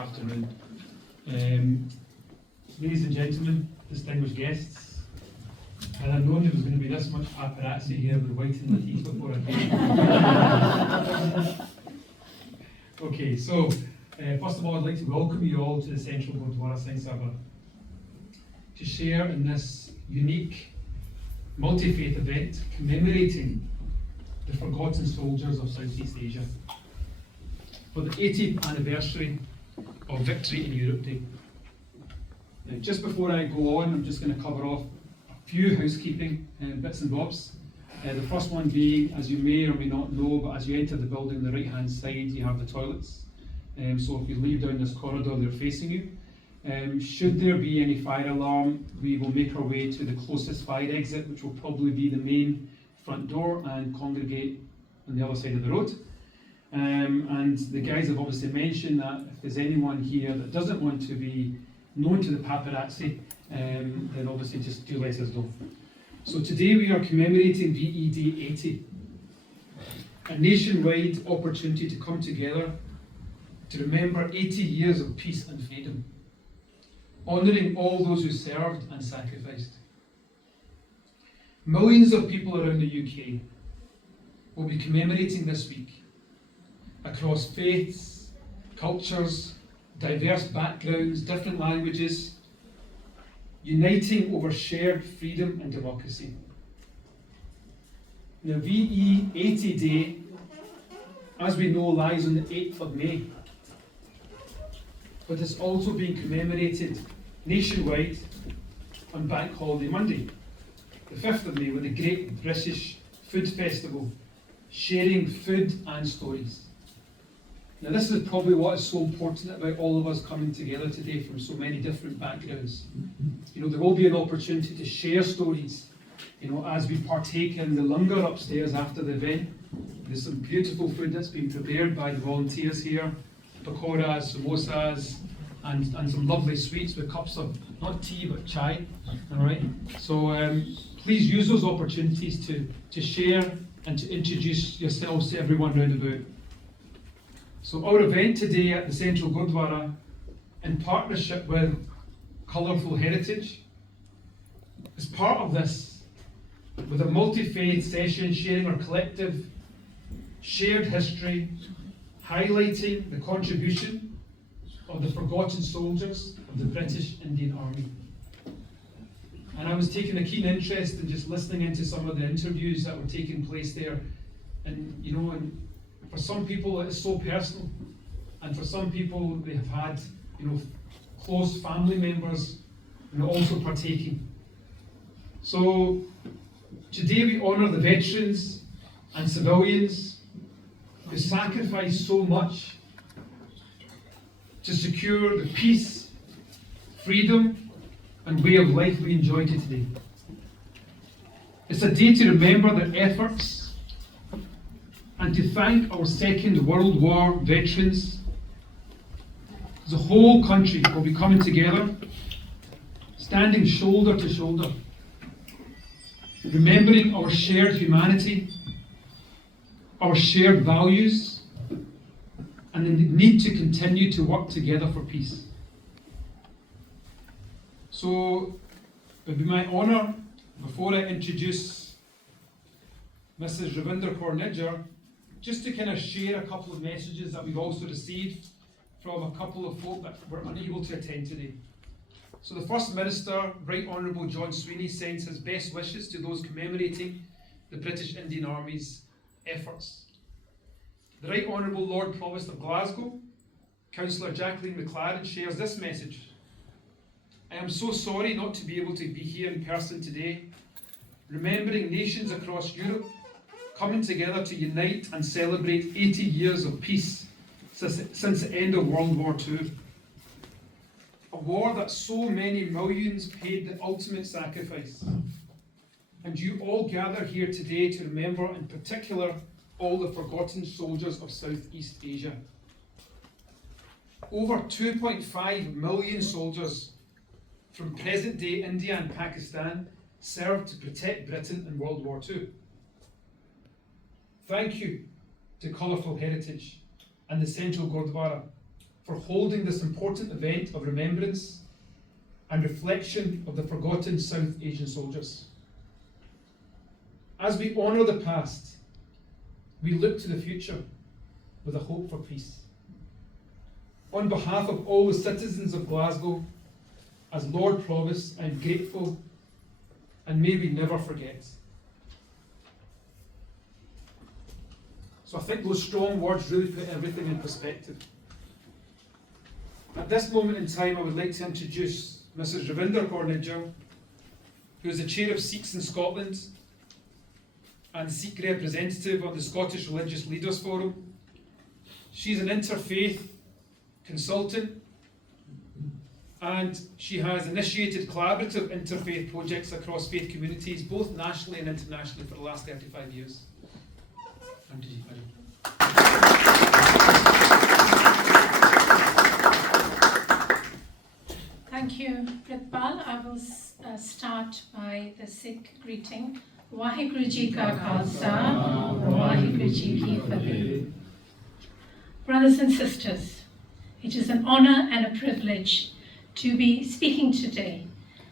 Afternoon. Ladies and gentlemen, distinguished guests, had I known there was going to be this much paparazzi here, I would have waited my teeth before I came. Okay, so first of all, I'd like to welcome you all to the Central Gurdwara Singh Sabha to share in this unique multi-faith event commemorating the forgotten soldiers of Southeast Asia for the 80th anniversary of Victory in Europe Day. Now, just before I go on, I'm just going to cover off a few housekeeping bits and bobs. The first one being, as you may or may not know, but as you enter the building on the right hand side, you have the toilets. So if you leave down this corridor, they're facing you. Should there be any fire alarm, we will make our way to the closest fire exit, which will probably be the main front door, and congregate on the other side of the road. And the guys have obviously mentioned that if there's anyone here that doesn't want to be known to the paparazzi, then obviously just do let us know. So today we are commemorating VE Day 80, a nationwide opportunity to come together to remember 80 years of peace and freedom, honouring all those who served and sacrificed. Millions of people around the UK will be commemorating this week across faiths, cultures, diverse backgrounds, different languages, uniting over shared freedom and democracy. Now, VE 80 Day, as we know, lies on the 8th of May, but it's also being commemorated nationwide on Bank Holiday Monday, the 5th of May, with the Great British Food Festival, sharing food and stories. Now, this is probably what is so important about all of us coming together today from so many different backgrounds. You know, there will be an opportunity to share stories, you know, as we partake in the langar upstairs after the event. There's some beautiful food that's been prepared by the volunteers here, pakoras, samosas, and some lovely sweets with cups of, not tea, but chai. All right. So please use those opportunities to share and to introduce yourselves to everyone round about. So our event today at the Central Gurdwara, in partnership with Colourful Heritage, is part of this, with a multi-faith session sharing our collective shared history, highlighting the contribution of the forgotten soldiers of the British Indian Army. And I was taking a keen interest in just listening into some of the interviews that were taking place there. And you know, and for some people it is so personal, and for some people they have had, you know, close family members, you know, also partaking. So today we honour the veterans and civilians who sacrificed so much to secure the peace, freedom, and way of life we enjoy today. It's a day to remember their efforts and to thank our Second World War veterans. The whole country will be coming together, standing shoulder to shoulder, remembering our shared humanity, our shared values, and the need to continue to work together for peace. So it would be my honour, before I introduce Mrs. Ravinder Kaur Nijjar, just to kind of share a couple of messages that we've also received from a couple of folk that were unable to attend today. So the First Minister, Right Honourable John Sweeney, sends his best wishes to those commemorating the British Indian Army's efforts. The Right Honourable Lord Provost of Glasgow, Councillor Jacqueline McLaren, shares this message. I am so sorry not to be able to be here in person today, remembering nations across Europe coming together to unite and celebrate 80 years of peace since the end of World War II. A war that so many millions paid the ultimate sacrifice. And you all gather here today to remember, in particular, all the forgotten soldiers of Southeast Asia. Over 2.5 million soldiers from present-day India and Pakistan served to protect Britain in World War II. Thank you to Colourful Heritage and the Central Gurdwara for holding this important event of remembrance and reflection of the forgotten South Asian soldiers. As we honour the past, we look to the future with a hope for peace. On behalf of all the citizens of Glasgow, as Lord Provost, I am grateful, and may we never forget. So I think those strong words really put everything in perspective. At this moment in time, I would like to introduce Mrs. Ravinder Kaur Nijjar, who is the chair of Sikhs in Scotland and Sikh representative on the Scottish Religious Leaders Forum. She's an interfaith consultant, and she has initiated collaborative interfaith projects across faith communities, both nationally and internationally, for the last 35 years. Thank you, Pritpal. I will start by the Sikh greeting. Waheguru Ji Ka Khalsa, Waheguru Ji Ki Fateh. Brothers and sisters, it is an honor and a privilege to be speaking today,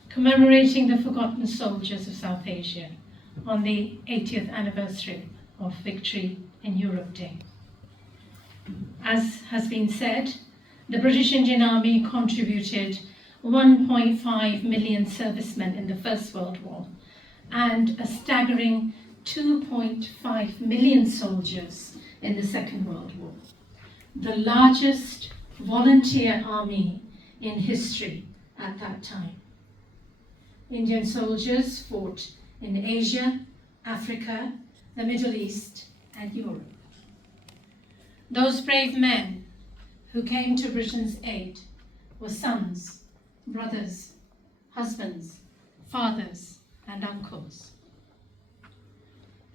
commemorating the forgotten soldiers of South Asia on the 80th anniversary of Victory in Europe Day. As has been said, the British Indian Army contributed 1.5 million servicemen in the First World War and a staggering 2.5 million soldiers in the Second World War. The largest volunteer army in history at that time. Indian soldiers fought in Asia, Africa, the Middle East, and Europe. Those brave men who came to Britain's aid were sons, brothers, husbands, fathers, and uncles.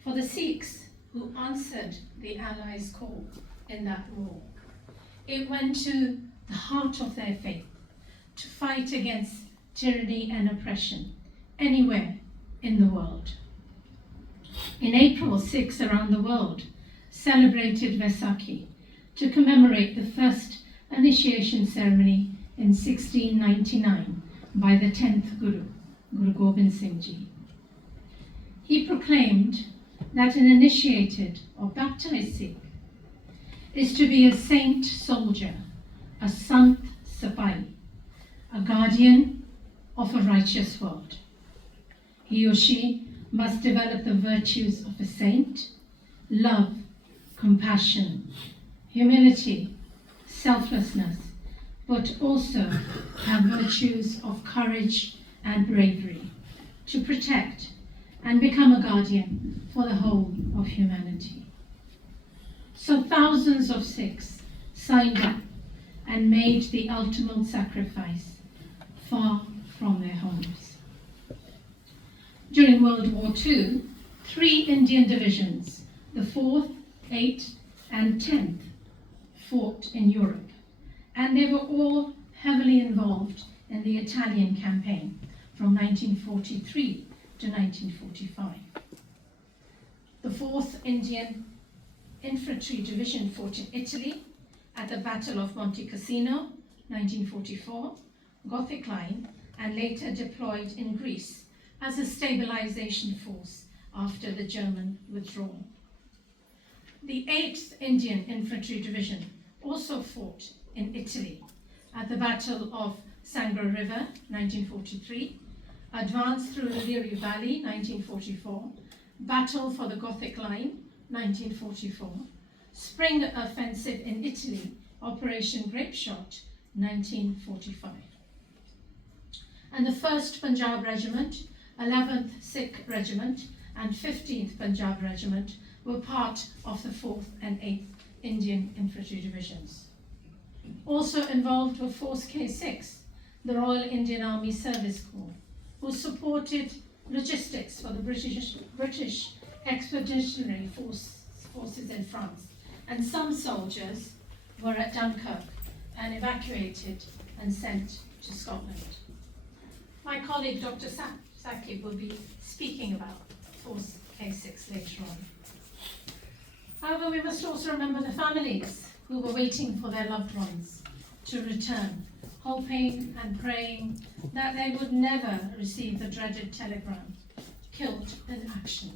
For the Sikhs who answered the Allies' call in that war, it went to the heart of their faith to fight against tyranny and oppression anywhere in the world. In April, Sikhs around the world celebrated Vaisakhi to commemorate the first initiation ceremony in 1699 by the 10th Guru, Guru Gobind Singh Ji. He proclaimed that an initiated or baptized Sikh is to be a saint soldier, a Sant Sipahi, a guardian of a righteous world. He or she must develop the virtues of a saint: love, compassion, humility, selflessness, but also have virtues of courage and bravery to protect and become a guardian for the whole of humanity. So thousands of Sikhs signed up and made the ultimate sacrifice far from their homes. During World War II, 3 Indian divisions, the 4th, 8th, and 10th, fought in Europe, and they were all heavily involved in the Italian campaign from 1943 to 1945. The 4th Indian Infantry Division fought in Italy at the Battle of Monte Cassino, 1944, Gothic Line, and later deployed in Greece as a stabilization force after the German withdrawal. The 8th Indian Infantry Division also fought in Italy at the Battle of Sangra River, 1943, advanced through the Liri Valley, 1944, Battle for the Gothic Line, 1944, Spring Offensive in Italy, Operation Grapeshot, 1945. And the 1st Punjab Regiment, 11th Sikh Regiment, and 15th Punjab Regiment were part of the 4th and 8th Indian Infantry Divisions. Also involved were Force K6, the Royal Indian Army Service Corps, who supported logistics for the British Expeditionary Forces in France, and some soldiers were at Dunkirk and evacuated and sent to Scotland. My colleague Dr. Saki will be speaking about Force K6 later on. However, we must also remember the families who were waiting for their loved ones to return, hoping and praying that they would never receive the dreaded telegram, killed in action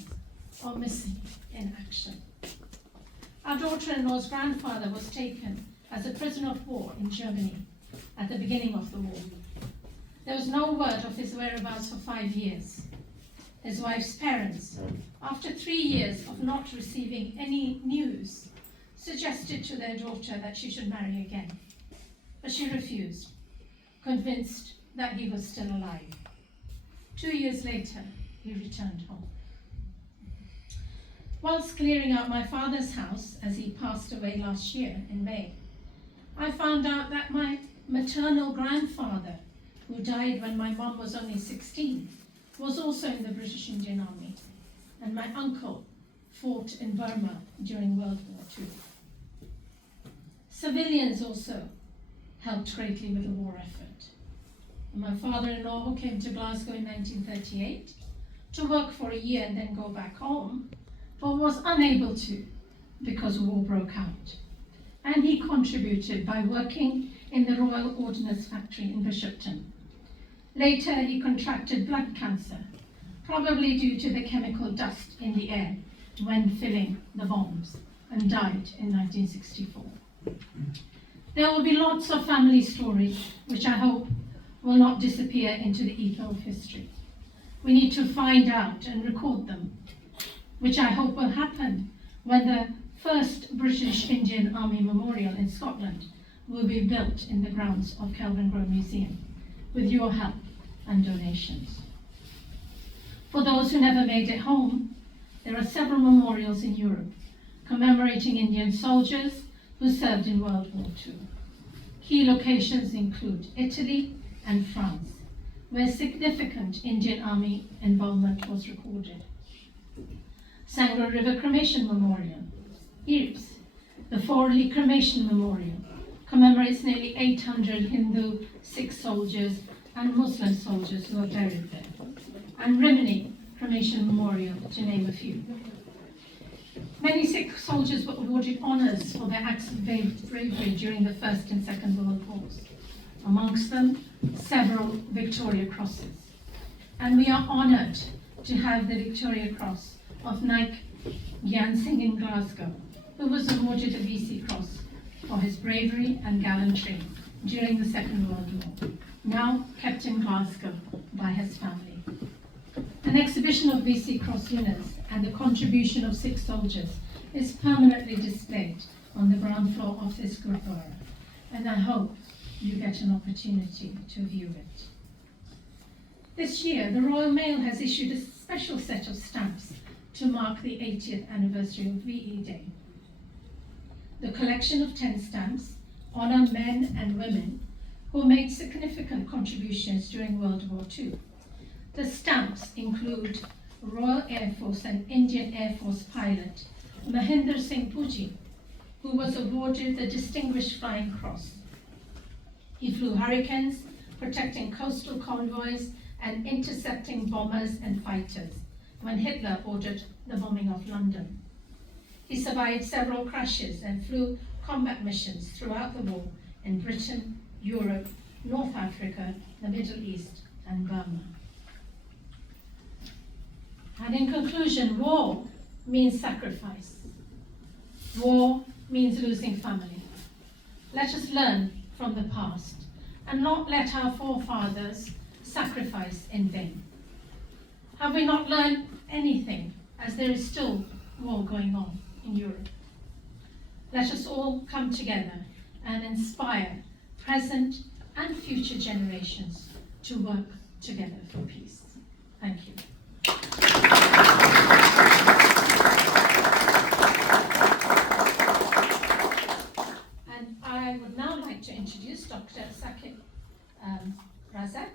or missing in action. Our daughter-in-law's grandfather was taken as a prisoner of war in Germany at the beginning of the war. There was no word of his whereabouts for 5 years. His wife's parents, after 3 years of not receiving any news, suggested to their daughter that she should marry again. But she refused, convinced that he was still alive. 2 years later, he returned home. Whilst clearing out my father's house as he passed away last year in May, I found out that my maternal grandfather, who died when my mum was only 16, was also in the British Indian Army, and my uncle fought in Burma during World War II. Civilians also helped greatly with the war effort. And my father-in-law, who came to Glasgow in 1938 to work for a year and then go back home, but was unable to because war broke out. And he contributed by working in the Royal Ordnance Factory in Bishopton. Later, he contracted blood cancer, probably due to the chemical dust in the air when filling the bombs, and died in 1964. There will be lots of family stories which I hope will not disappear into the ether of history. We need to find out and record them, which I hope will happen when the first British Indian Army Memorial in Scotland will be built in the grounds of Kelvingrove Museum, with your help and donations. For those who never made it home, there are several memorials in Europe commemorating Indian soldiers who served in World War II. Key locations include Italy and France, where significant Indian Army involvement was recorded. Sangro River Cremation Memorial, Ypres. The Forley Cremation Memorial commemorates nearly 800 Hindu, Sikh soldiers and Muslim soldiers who are buried there. And Rimini Cremation Memorial, to name a few. Many Sikh soldiers were awarded honours for their acts of bravery during the First and Second World Wars. Amongst them, several Victoria Crosses. And we are honoured to have the Victoria Cross of Naik Gyan Singh in Glasgow, who was awarded a VC Cross for his bravery and gallantry during the Second World War, now kept in Glasgow by his family. An exhibition of VC Cross units and the contribution of Sikh soldiers is permanently displayed on the ground floor of this Gurdwara, and I hope you get an opportunity to view it. This year, the Royal Mail has issued a special set of stamps to mark the 80th anniversary of VE Day. The collection of 10 stamps honour men and women who made significant contributions during World War II. The stamps include Royal Air Force and Indian Air Force pilot Mahinder Singh Puji, who was awarded the Distinguished Flying Cross. He flew Hurricanes, protecting coastal convoys and intercepting bombers and fighters when Hitler ordered the bombing of London. He survived several crashes and flew combat missions throughout the war in Britain, Europe, North Africa, the Middle East, and Burma. And in conclusion, war means sacrifice. War means losing family. Let us learn from the past and not let our forefathers sacrifice in vain. Have we not learned anything, as there is still war going on in Europe? Let us all come together and inspire present and future generations to work together for peace. Thank you. And I would now like to introduce Dr. Sakib Razak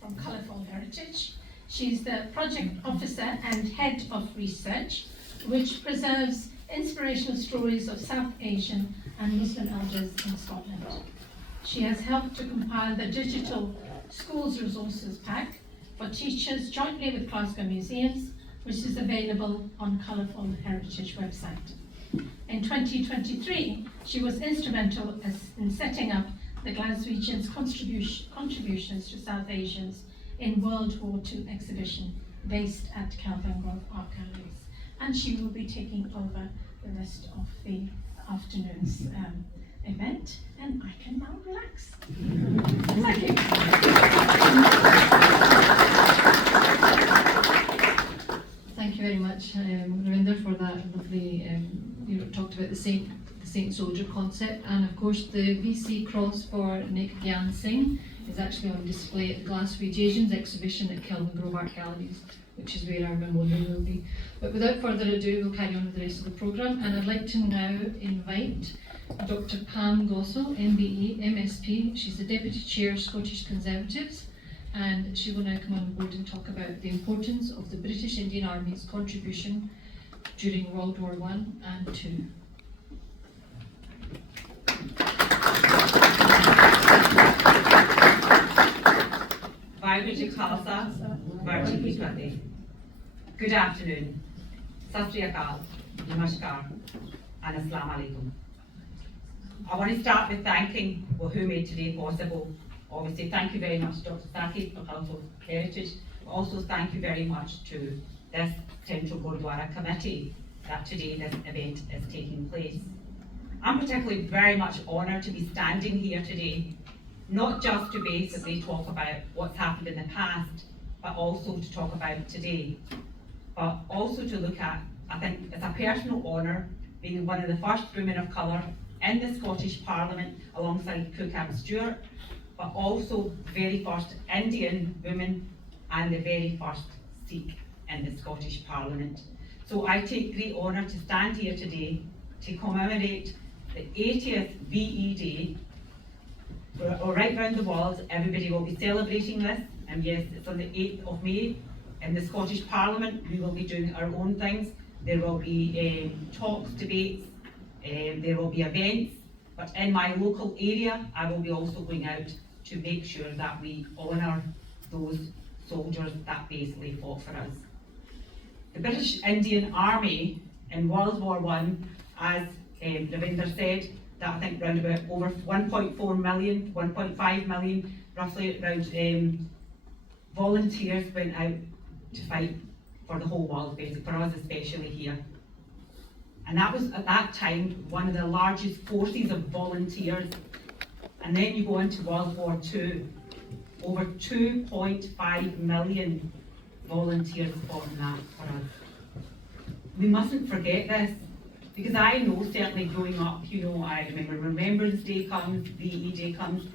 from Colourful Heritage. She's the project officer and head of research, which preserves inspirational stories of South Asian and Muslim elders in Scotland. She has helped to compile the digital schools resources pack for teachers jointly with Glasgow Museums, which is available on Colourful Heritage website. In 2023, she was instrumental in setting up the Glaswegians' contributions to South Asians in World War II exhibition based at Kelvingrove Art Galleries. And she will be taking over the rest of the afternoon's event, and I can now relax. Thank you. Thank you very much, Ravinder, for that lovely, talked about the Saint Soldier concept, and of course the VC Cross for Nick Gyan Singh is actually on display at the Glaswegians exhibition at Kelvingrove Art Galleries, which is where our memorial will be. But without further ado, we'll carry on with the rest of the programme, and I'd like to now invite Dr. Pam Gossel, MBE, MSP. She's the Deputy Chair, Scottish Conservatives, and she will now come on board and talk about the importance of the British Indian Army's contribution during World War I and II. Good afternoon, Sat Sri Akal, Namaskar, and Assalamu Alaikum. I want to start with thanking who made today possible. Obviously, thank you very much, Dr. Saki, for Cultural Heritage, but also thank you very much to this Central Gurdwara Committee that today this event is taking place. I'm particularly very much honoured to be standing here today, not just to basically talk about what's happened in the past, but also to talk about today. But also to look at, I think it's a personal honour being one of the first women of colour in the Scottish Parliament alongside Kukan Stewart, but also the very first Indian woman and the very first Sikh in the Scottish Parliament. So I take great honour to stand here today to commemorate the 80th VE Day. Right round the world, everybody will be celebrating this, and yes, it's on the 8th of May. In the Scottish Parliament, we will be doing our own things. There will be talks, debates, there will be events, but in my local area, I will be also going out to make sure that we honour those soldiers that basically fought for us. The British Indian Army in World War I, as Ravinder said, that I think round about over 1.4 million, 1.5 million, roughly around volunteers went out to fight for the whole world, basically, for us especially here. And that was at that time one of the largest forces of volunteers. And then you go into World War II, over 2.5 million volunteers fought in that for us. We mustn't forget this, because I know certainly growing up, I remember when Remembrance Day comes, VE Day comes,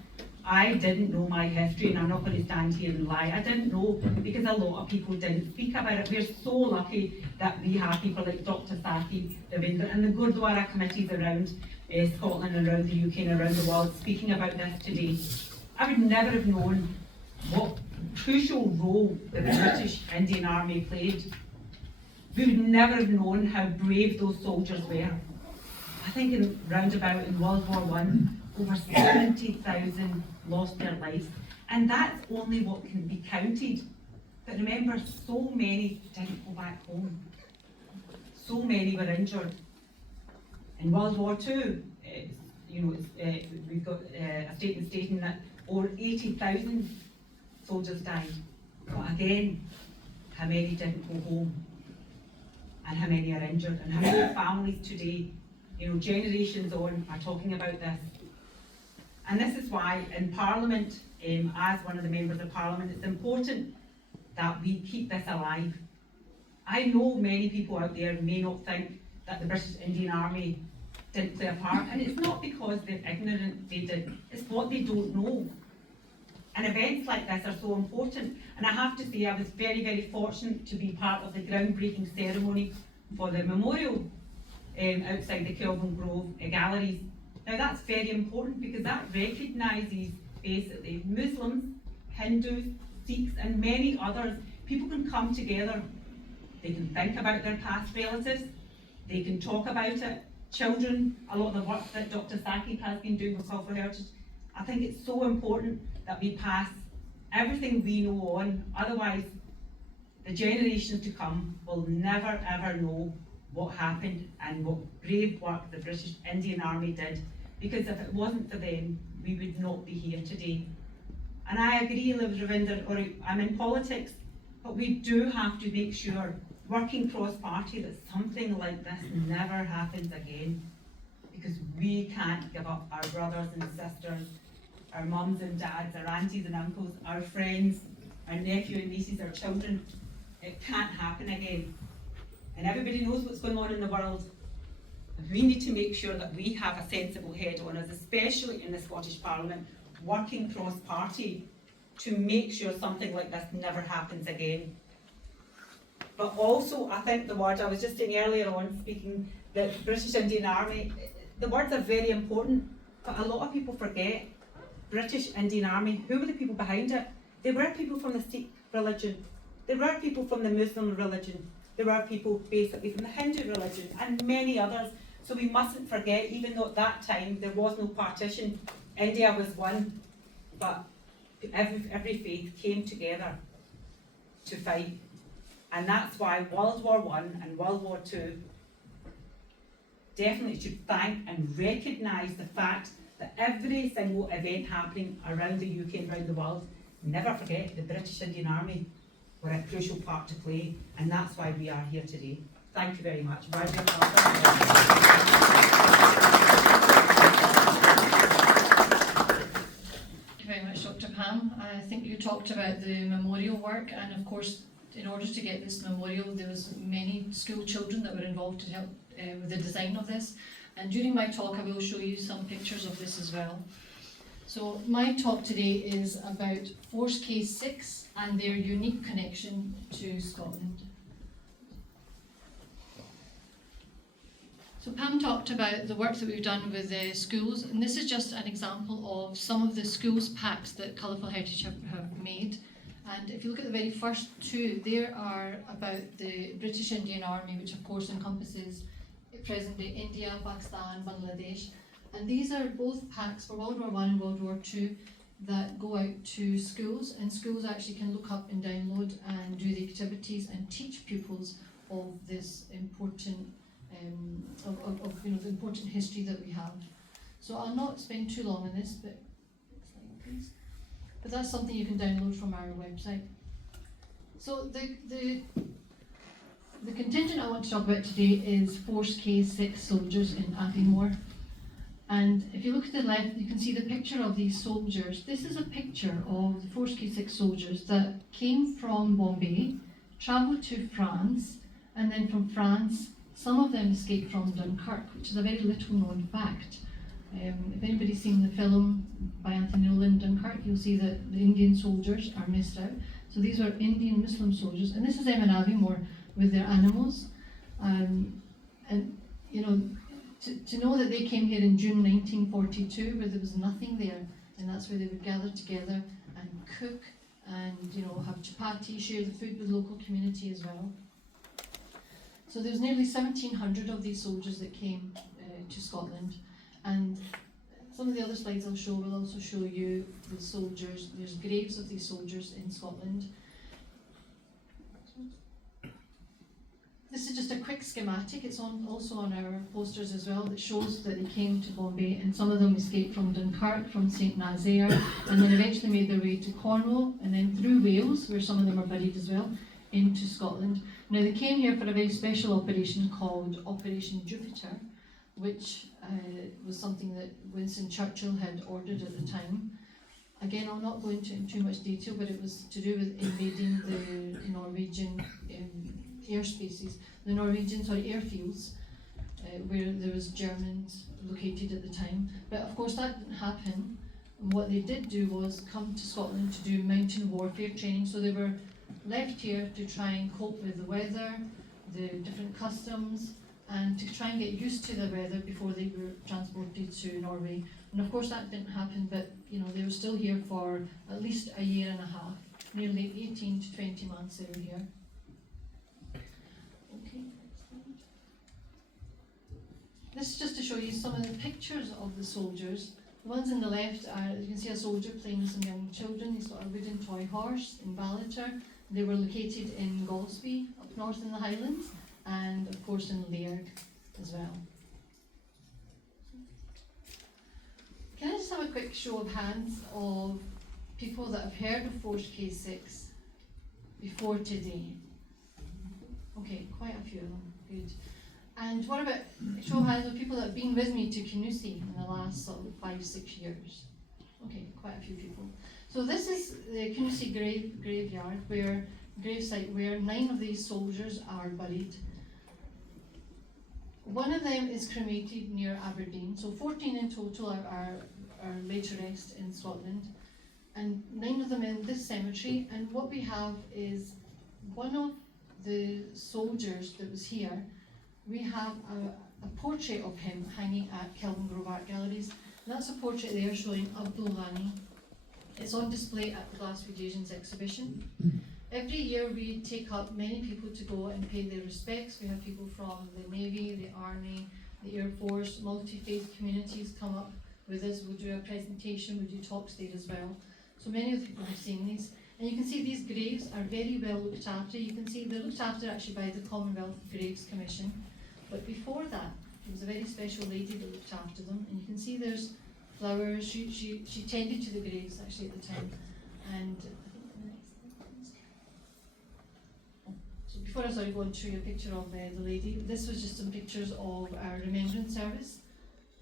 I didn't know my history, and I'm not going to stand here and lie. I didn't know because a lot of people didn't speak about it. We're so lucky that we have people like Dr. Saki, Ravinder, and the Gurdwara committees around Scotland and around the UK and around the world speaking about this today. I would never have known what crucial role the British Indian Army played. We would never have known how brave those soldiers were. I think in roundabout in World War I, over 70,000 lost their lives, and that's only what can be counted. But remember, so many didn't go back home. So many were injured. In World War II, we've got a statement stating that over 80,000 soldiers died. But again, how many didn't go home? And how many are injured? And how many families today, generations on, are talking about this? And this is why in Parliament, as one of the members of Parliament, it's important that we keep this alive. I know many people out there may not think that the British Indian Army didn't play a part, and it's not because they're ignorant they did, it's what they don't know. And events like this are so important, and I have to say I was very, very fortunate to be part of the groundbreaking ceremony for the memorial outside the Kelvingrove Galleries. Now that's very important because that recognises basically Muslims, Hindus, Sikhs and many others. People can come together, they can think about their past relatives, they can talk about it. Children, a lot of the work that Dr. Saki has been doing with Cultural Heritage, I think it's so important that we pass everything we know on, otherwise the generations to come will never ever know what happened and what brave work the British Indian Army did, because if it wasn't for them, we would not be here today. And I agree with Ravinder, or I'm in politics, but we do have to make sure, working cross-party, that something like this never happens again. Because we can't give up our brothers and sisters, our mums and dads, our aunties and uncles, our friends, our nephew and nieces, our children. It can't happen again. And everybody knows what's going on in the world. We need to make sure that we have a sensible head on us, especially in the Scottish Parliament, working cross-party to make sure something like this never happens again. But also, I think the word, I was just saying earlier on, speaking, the British Indian Army, the words are very important, but a lot of people forget. British Indian Army, who were the people behind it? They were people from the Sikh religion. There were people from the Muslim religion. There were people basically from the Hindu religion and many others. So we mustn't forget, even though at that time there was no partition, India was one, but every faith came together to fight. And that's why World War I and World War II definitely should thank and recognise the fact that every single event happening around the UK and around the world, never forget the British Indian Army were a crucial part to play, and that's why we are here today. Thank you very much. Thank you very much, Dr. Pam. I think you talked about the memorial work, and of course, in order to get this memorial, there was many school children that were involved to help with the design of this. And during my talk, I will show you some pictures of this as well. So my talk today is about Force K6 and their unique connection to Scotland. So Pam talked about the work that we've done with the schools, and this is just an example of some of the schools packs that Colourful Heritage have made. And if you look at the very first two, there are about the British Indian Army, which of course encompasses present-day India, Pakistan, Bangladesh. And these are both packs for World War I and World War II that go out to schools, and schools actually can look up and download and do the activities and teach pupils of this important, the important history that we have. So I'll not spend too long on this, but next slide, please. But that's something you can download from our website. So the contingent I want to talk about today is Force K6 soldiers in Aviemore. And if you look at the left, you can see the picture of these soldiers. This is a picture of the Force K6 soldiers that came from Bombay, travelled to France, and then from France, some of them escaped from Dunkirk, which is a very little known fact. If anybody's seen the film by Anthony Nolan, Dunkirk, you'll see that the Indian soldiers are missed out. So these are Indian Muslim soldiers, and this is them in Aviemore with their animals. And you know, to know that they came here in June 1942, where there was nothing there, and that's where they would gather together and cook and have chapati, share the food with local community as well. So there's nearly 1,700 of these soldiers that came to Scotland, and some of the other slides I'll show will also show you the soldiers. There's graves of these soldiers in Scotland. This is just a quick schematic. It's also on our posters as well, that shows that they came to Bombay, and some of them escaped from Dunkirk, from St Nazaire, and then eventually made their way to Cornwall, and then through Wales, where some of them are buried as well, into Scotland. Now they came here for a very special operation called Operation Jupiter, which was something that Winston Churchill had ordered at the time. Again, I'll not go into it in too much detail, but it was to do with invading the Norwegian airspaces, the Norwegian airfields, where there was Germans located at the time. But of course that didn't happen. And what they did do was come to Scotland to do mountain warfare training. So they were left here to try and cope with the weather, the different customs, and to try and get used to the weather before they were transported to Norway. And of course that didn't happen, but they were still here for at least a year and a half, nearly 18 to 20 months they were here. Okay, next slide. This is just to show you some of the pictures of the soldiers. The ones on the left are, you can see a soldier playing with some young children. He's got a wooden toy horse in Ballater. They were located in Golspie, up north in the Highlands, and of course in Lairg as well. Can I just have a quick show of hands of people that have heard of Force K6 before today? Okay, quite a few of them, good. And what about show of hands of people that have been with me to Canusi in the last sort of 5-6 years? Okay, quite a few people. So this is the Canusi graveyard, gravesite where 9 of these soldiers are buried. One of them is cremated near Aberdeen, so 14 in total are laid to rest in Scotland, and 9 of them in this cemetery. And what we have is one of the soldiers that was here. We have a portrait of him hanging at Kelvin Grove Art Galleries, and that's a portrait there showing Abdul Ghani. It's on display at the Glasgow Asians exhibition. Every year we take up many people to go and pay their respects. We have people from the Navy, the Army, the Air Force, multi-faith communities come up with us. We'll do a presentation, we'll do talks there as well. So many of the people have seen these. And you can see these graves are very well looked after. You can see they're looked after actually by the Commonwealth Graves Commission. But before that, there was a very special lady that looked after them. And you can see there's flowers. She tended to the graves actually at the time. And so before I started going to show you a picture of the lady, this was just some pictures of our remembrance service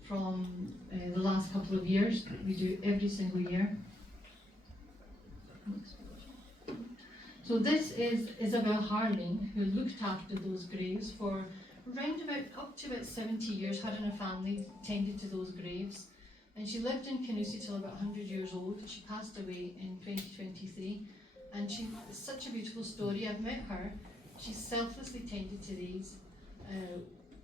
from the last couple of years. We do every single year. So this is Isabel Harling, who looked after those graves for around up to about 70 years. Her and her family tended to those graves, and she lived in Canusi till about 100 years old. She passed away in 2023, and it's such a beautiful story. I've met her. She selflessly tended to these.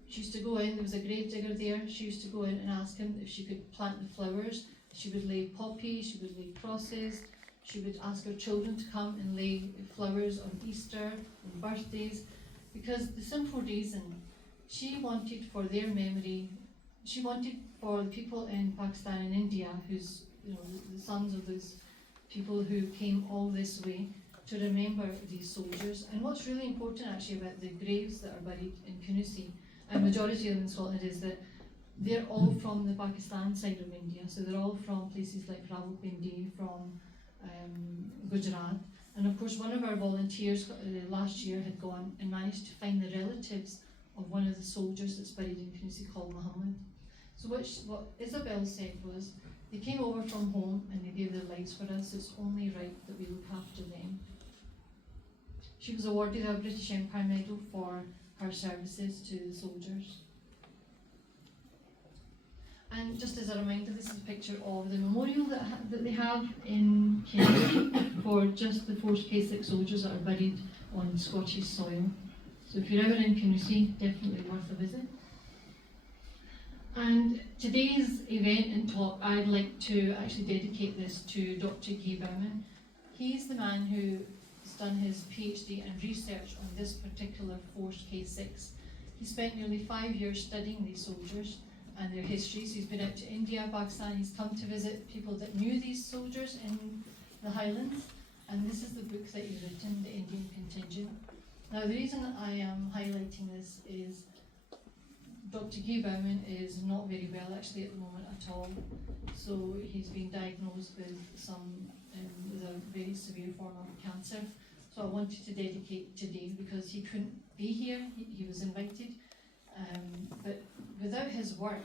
She used to go in, there was a grave digger there. She used to go in and ask him if she could plant the flowers. She would lay poppies, she would lay crosses. She would ask her children to come and lay flowers on Easter, on birthdays, because the simple reason she wanted for their memory, she wanted for the people in Pakistan and India, who's the sons of those people who came all this way, to remember these soldiers. And what's really important actually about the graves that are buried in Canusi, and majority of them in Scotland, is that they're all from the Pakistan side of India. So they're all from places like Rawalpindi, from Gujarat. And of course, one of our volunteers last year had gone and managed to find the relatives of one of the soldiers that's buried in Canusi called Muhammad. So what Isabel said was, they came over from home and they gave their lives for us. It's only right that we look after them. She was awarded a British Empire Medal for her services to the soldiers. And just as a reminder, this is a picture of the memorial that they have in Canusi for just the Force K6 soldiers that are buried on Scottish soil. So if you're ever in Canusi, definitely worth a visit. And today's event and talk, I'd like to actually dedicate this to Dr. Guy Bowman. He's the man who's done his PhD and research on this particular Force K6. He spent nearly 5 years studying these soldiers and their histories. He's been out to India, Pakistan. He's come to visit people that knew these soldiers in the Highlands. And this is the book that he's written, The Indian Contingent. Now, the reason I am highlighting this is Dr. Guy Bowman is not very well actually at the moment at all. So he's been diagnosed with with a very severe form of cancer. So I wanted to dedicate today because he couldn't be here. He was invited. But without his work,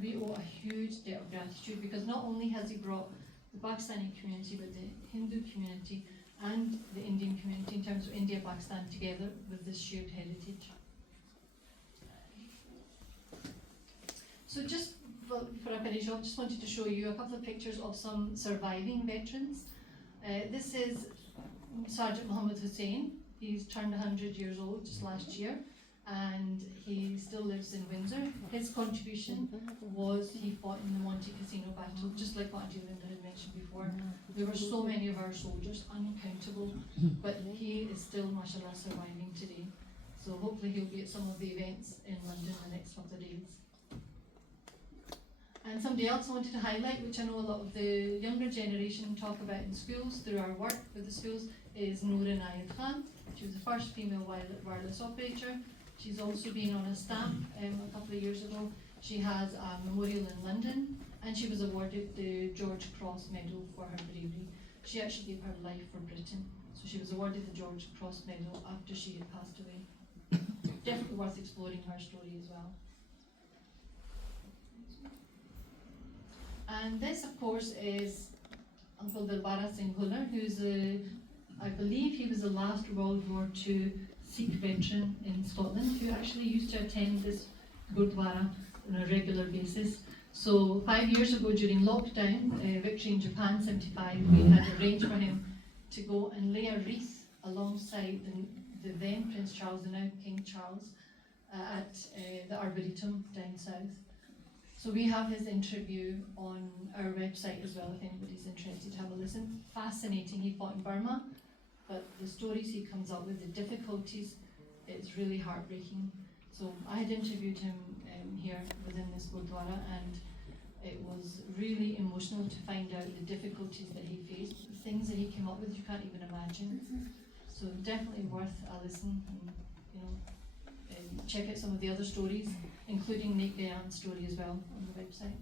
we owe a huge debt of gratitude, because not only has he brought the Pakistani community, but the Hindu community and the Indian community in terms of India, Pakistan together with this shared heritage. So just before I finish off, just wanted to show you a couple of pictures of some surviving veterans. This is Sergeant Muhammad Hussain. He's turned 100 years old just last year, and he still lives in Windsor. His contribution was he fought in the Monte Cassino battle, just like what Auntie Linda had mentioned before. There were so many of our soldiers, uncountable, but he is still, mashallah, surviving today. So hopefully he'll be at some of the events in London the next couple of days. And somebody else I wanted to highlight, which I know a lot of the younger generation talk about in schools through our work with the schools, is Noora Nayed Khan. She was the first female wireless operator. She's also been on a stamp a couple of years ago. She has a memorial in London, and she was awarded the George Cross Medal for her bravery. She actually gave her life for Britain, so she was awarded the George Cross Medal after she had passed away. Definitely worth exploring her story as well. And this, of course, is Uncle Dilbara Singh Bhullar, who's I believe he was the last World War II Sikh veteran in Scotland who actually used to attend this Gurdwara on a regular basis. So 5 years ago during lockdown, Victory in Japan 75, we had arranged for him to go and lay a wreath alongside the then Prince Charles, the now King Charles, at the Arboretum down south. So we have his interview on our website as well if anybody's interested to have a listen. Fascinating. He fought in Burma, but the stories he comes up with, the difficulties, it's really heartbreaking. So I had interviewed him here within this Gurdwara, and it was really emotional to find out the difficulties that he faced, the things that he came up with you can't even imagine. So definitely worth a listen, and check out some of the other stories, including Nick Gayan's story as well on the website.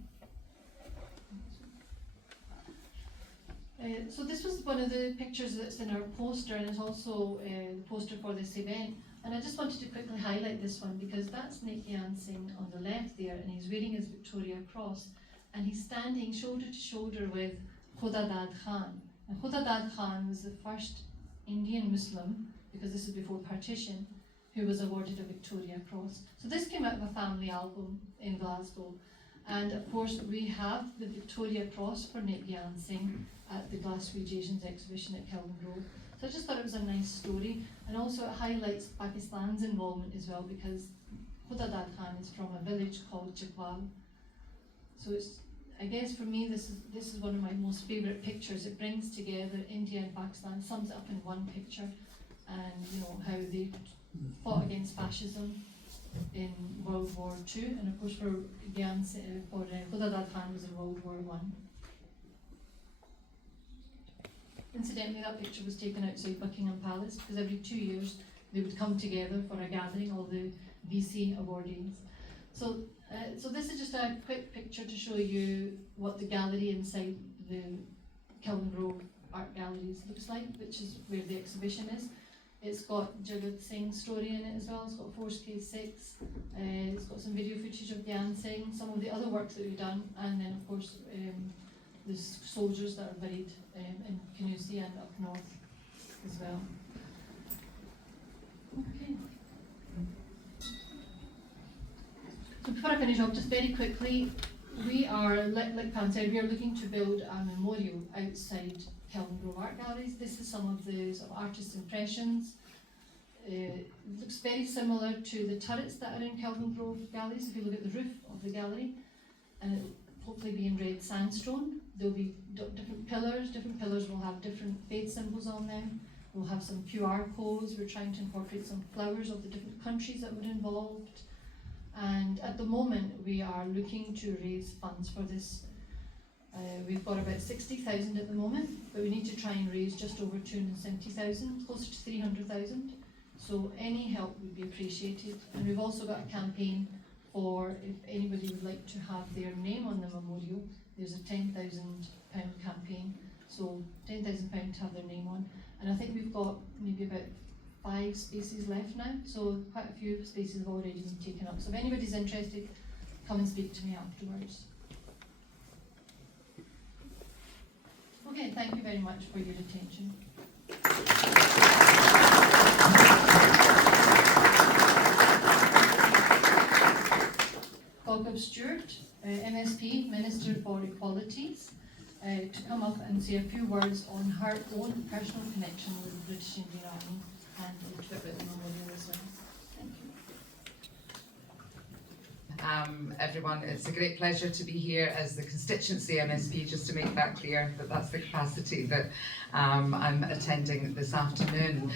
So this was one of the pictures that's in our poster, and it's also the poster for this event. And I just wanted to quickly highlight this one because that's Nick Gyan Singh on the left there, and he's wearing his Victoria Cross, and he's standing shoulder to shoulder with Khuda Dad Khan. And Khuda Dad Khan was the first Indian Muslim, because this is before partition, who was awarded a Victoria Cross. So this came out of a family album in Glasgow. And of course we have the Victoria Cross for Nick Gyan Singh at the Glaswegian Asians exhibition at Kelvin Grove. So I just thought it was a nice story, and also it highlights Pakistan's involvement as well, because Khuda Dad Khan is from a village called Chagwal. So it's, I guess for me this is one of my most favourite pictures. It brings together India and Pakistan, sums it up in one picture, and how they fought against fascism in World War II, and of course for Khuda Dad Khan was in World War I. Incidentally, that picture was taken outside Buckingham Palace because every 2 years they would come together for a gathering, all the VC awardees. So this is just a quick picture to show you what the gallery inside the Kelvin Grove Art Galleries looks like, which is where the exhibition is. It's got Jagat Singh's story in it as well. It's got Force K6. It's got some video footage of Gyan Singh, some of the other works that we've done, and then of course the soldiers that are buried in Canusi and up north as well. Okay. So before I finish up, just very quickly, we are, like Pam said, we are looking to build a memorial outside Kelvin Grove Art Galleries. This is some of the sort of artist impressions. It looks very similar to the turrets that are in Kelvin Grove Galleries. If you look at the roof of the gallery, and it'll hopefully be in red sandstone. There'll be different pillars. Different pillars will have different faith symbols on them. We'll have some QR codes. We're trying to incorporate some flowers of the different countries that were involved. And at the moment, we are looking to raise funds for this. We've got about 60,000 at the moment, but we need to try and raise just over 270,000, closer to 300,000. So any help would be appreciated. And we've also got a campaign for if anybody would like to have their name on the memorial. There's a £10,000 campaign, so £10,000 to have their name on. And I think we've got maybe about 5 spaces left now, so quite a few spaces have already been taken up. So if anybody's interested, come and speak to me afterwards. Okay, thank you very much for your attention. Welcome Stewart, MSP, Minister for Equalities, to come up and say a few words on her own personal connection with the British Indian Army and a little bit about the memorial as well. Thank you. Everyone, it's a great pleasure to be here as the constituency MSP, just to make that clear that that's the capacity that I'm attending this afternoon.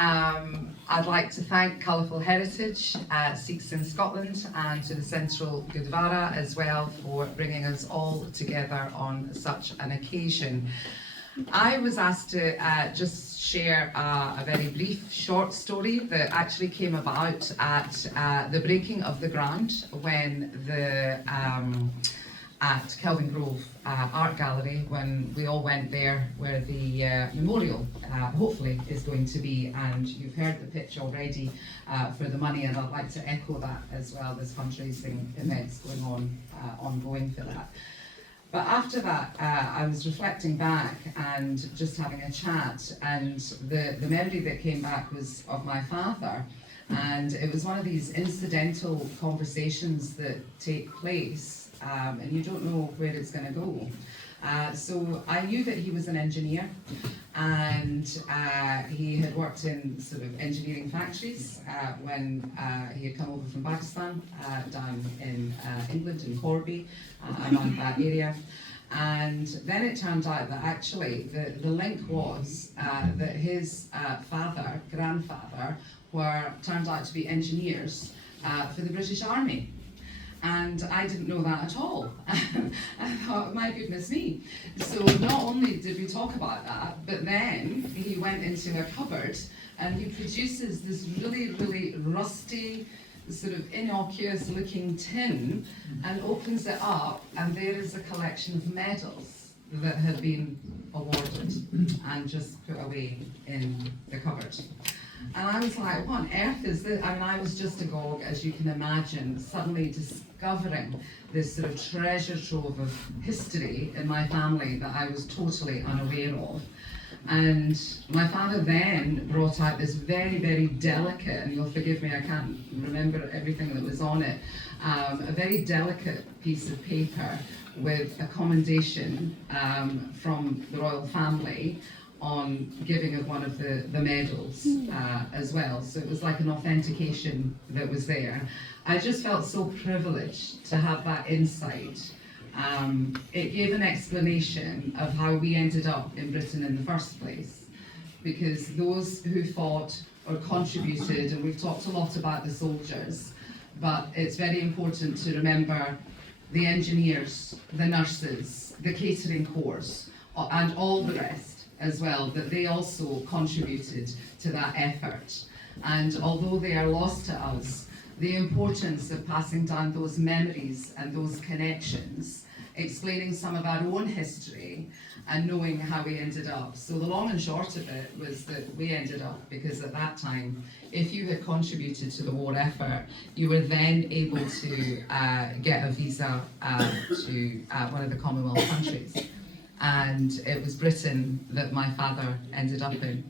I'd like to thank Colourful Heritage, Sikhs in Scotland, and to the Central Gurdwara as well for bringing us all together on such an occasion. I was asked to just share a very brief short story that actually came about at the breaking of the grant when the at Kelvin Grove Art Gallery when we all went there, where the memorial hopefully is going to be, and you've heard the pitch already for the money, and I'd like to echo that as well. There's fundraising events going on ongoing for that. But after that, I was reflecting back and just having a chat, and the memory that came back was of my father. And it was one of these incidental conversations that take place, and you don't know where it's going to go. So I knew that he was an engineer, and he had worked in sort of engineering factories when he had come over from Pakistan, down in England, in Corby, around that area. And then it turned out that actually the link was that his grandfather, turned out to be engineers for the British Army. And I didn't know that at all. I thought, my goodness me. So not only did we talk about that, but then he went into a cupboard and he produces this really, really rusty, sort of innocuous looking tin, and opens it up, and there is a collection of medals that had been awarded and just put away in the cupboard. And I was like, what on earth is this? I mean, I was just agog, as you can imagine, suddenly discovering this sort of treasure trove of history in my family that I was totally unaware of. And my father then brought out this very, very delicate, and you'll forgive me, I can't remember everything that was on it, a very delicate piece of paper with a commendation from the royal family on giving of one of the medals as well. So it was like an authentication that was there. I just felt so privileged to have that insight. It gave an explanation of how we ended up in Britain in the first place, because those who fought or contributed, and we've talked a lot about the soldiers, but it's very important to remember the engineers, the nurses, the catering corps, and all the rest as well, that they also contributed to that effort. And although they are lost to us, the importance of passing down those memories and those connections, explaining some of our own history and knowing how we ended up. So the long and short of it was that we ended up because at that time, if you had contributed to the war effort, you were then able to get a visa to one of the Commonwealth countries. And it was Britain that my father ended up in.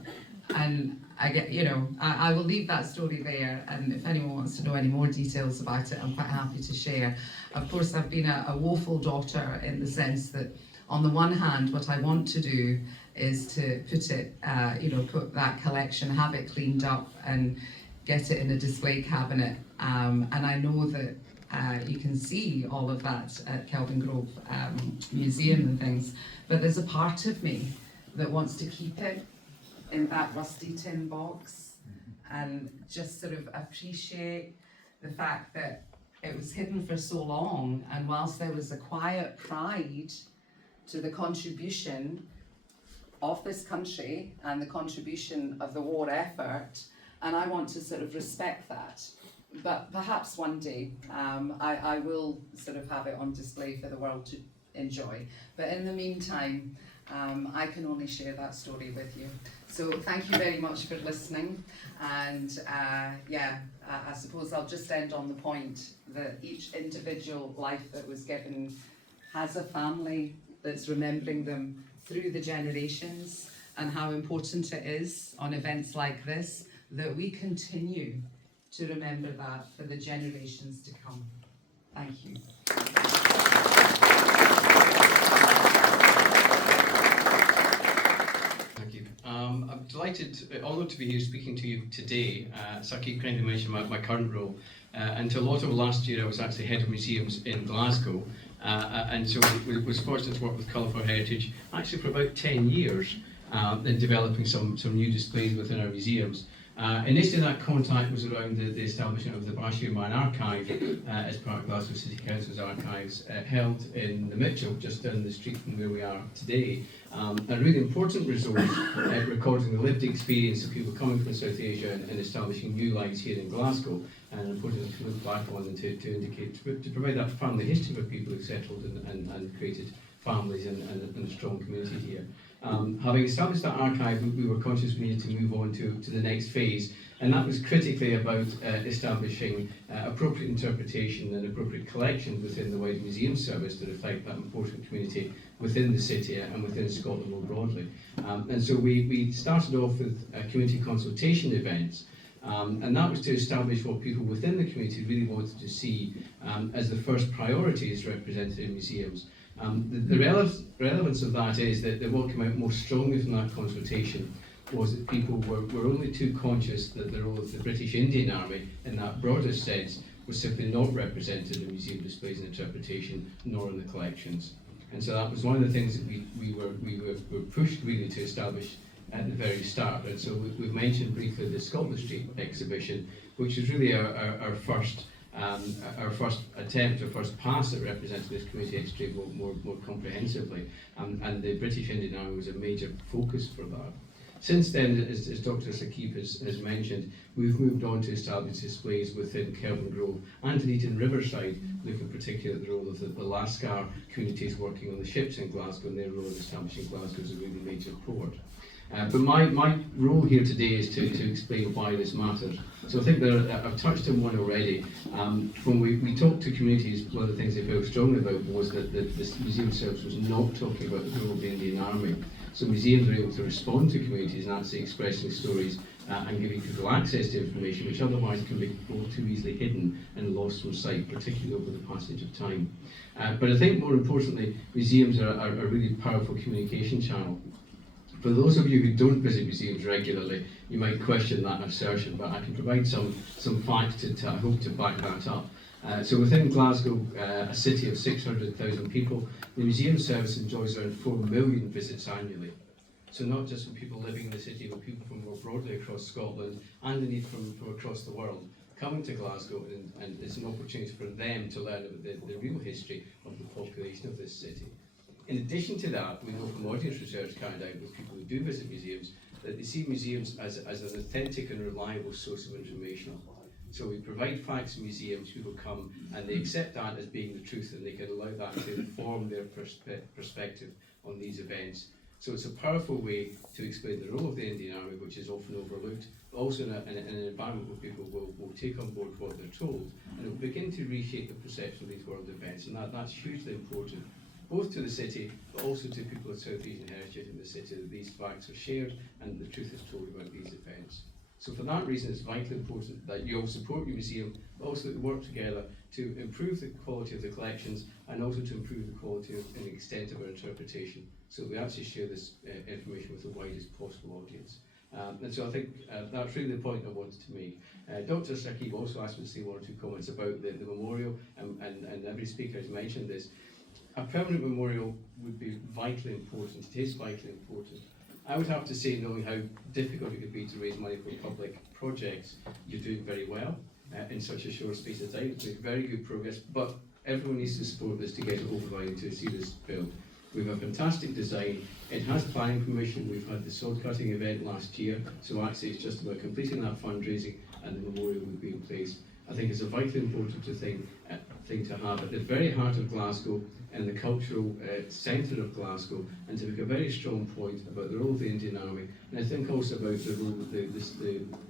And I will leave that story there, and if anyone wants to know any more details about it, I'm quite happy to share. Of course, I've been a woeful daughter in the sense that, on the one hand, what I want to do is to put that collection, have it cleaned up and get it in a display cabinet. And I know that you can see all of that at Kelvin Grove Museum and things, but there's a part of me that wants to keep it in that rusty tin box and just sort of appreciate the fact that it was hidden for so long, and whilst there was a quiet pride to the contribution of this country and the contribution of the war effort, and I want to sort of respect that. But perhaps one day I will sort of have it on display for the world to enjoy. But in the meantime, I can only share that story with you. So thank you very much for listening. And I suppose I'll just end on the point that each individual life that was given has a family that's remembering them through the generations, and how important it is on events like this that we continue to remember that for the generations to come. Thank you. Thank you. I'm delighted, honoured to be here speaking to you today. Saki kindly mentioned my current role. Until a lot of last year, I was actually head of museums in Glasgow, and so was fortunate to work with Colour for Heritage actually for about 10 years in developing some new displays within our museums. Initially, that contact was around the establishment of the Bashir Man Archive as part of Glasgow City Council's archives, held in the Mitchell, just down the street from where we are today. A really important resource recording the lived experience of people coming from South Asia and establishing new lives here in Glasgow, and important to look back on and to indicate, to provide that family history for people who settled and created families and a strong community here. Having established that archive, we were conscious we needed to move on to the next phase, and that was critically about establishing appropriate interpretation and appropriate collection within the wider museum service to reflect that important community within the city and within Scotland more broadly. And so we started off with community consultation events, and that was to establish what people within the community really wanted to see as the first priorities represented in museums. The relevance of that is that what came out more strongly from that consultation was that people were only too conscious that the role of the British Indian Army, in that broader sense, was simply not represented in museum displays and interpretation, nor in the collections. And so that was one of the things that we were pushed really to establish at the very start. And so we've mentioned briefly the Scotland Street exhibition, which is really our first attempt, our first pass at representing this community history more comprehensively, and the British Indian Army was a major focus for that. Since then, as Dr. Sakib has mentioned, we've moved on to establish displays within Kelvin Grove and indeed in Riverside, looking particularly at the role of the Lascar communities working on the ships in Glasgow and their role in establishing Glasgow as a really major port. But my role here today is to explain why this matters. So I think I've touched on one already. When we talked to communities, one of the things they felt strongly about was that the museum service was not talking about the role of the Indian Army. So museums are able to respond to communities and actually expressing stories and giving people access to information which otherwise can be all too easily hidden and lost from sight, particularly over the passage of time. But I think more importantly, museums are a really powerful communication channel. For those of you who don't visit museums regularly, you might question that assertion, but I can provide some facts to I hope to back that up. So within Glasgow, a city of 600,000 people, the museum service enjoys around 4 million visits annually. So not just from people living in the city, but people from more broadly across Scotland and indeed from across the world coming to Glasgow, and it's an opportunity for them to learn about the real history of the population of this city. In addition to that, we know from audience research carried out with people who do visit museums that they see museums as an authentic and reliable source of information. So we provide facts in museums, people come and they accept that as being the truth, and they can allow that to inform their perspective on these events. So it's a powerful way to explain the role of the Indian Army, which is often overlooked, but also in an environment where people will take on board what they're told, and it will begin to reshape the perception of these world events, and that's hugely important, both to the city, but also to people of South Asian heritage in the city, that these facts are shared and the truth is told about these events. So for that reason, it's vitally important that you all support your museum, but also that we work together to improve the quality of the collections and also to improve the quality and extent of our interpretation, so that we actually share this information with the widest possible audience. And so I think that's really the point I wanted to make. Dr. Sakib also asked me to say one or two comments about the memorial, and every speaker has mentioned this. A permanent memorial would be vitally important. It is vitally important. I would have to say, knowing how difficult it could be to raise money for public projects, you're doing very well in such a short space of time. It's made very good progress, but everyone needs to support this to get it over the line to see this built. We have a fantastic design. It has planning permission. We've had the sword cutting event last year, so actually it's just about completing that fundraising and the memorial would be in place. I think it's a vitally important thing to have at the very heart of Glasgow and the cultural centre of Glasgow, and to make a very strong point about the role of the Indian Army, and I think also about the role that the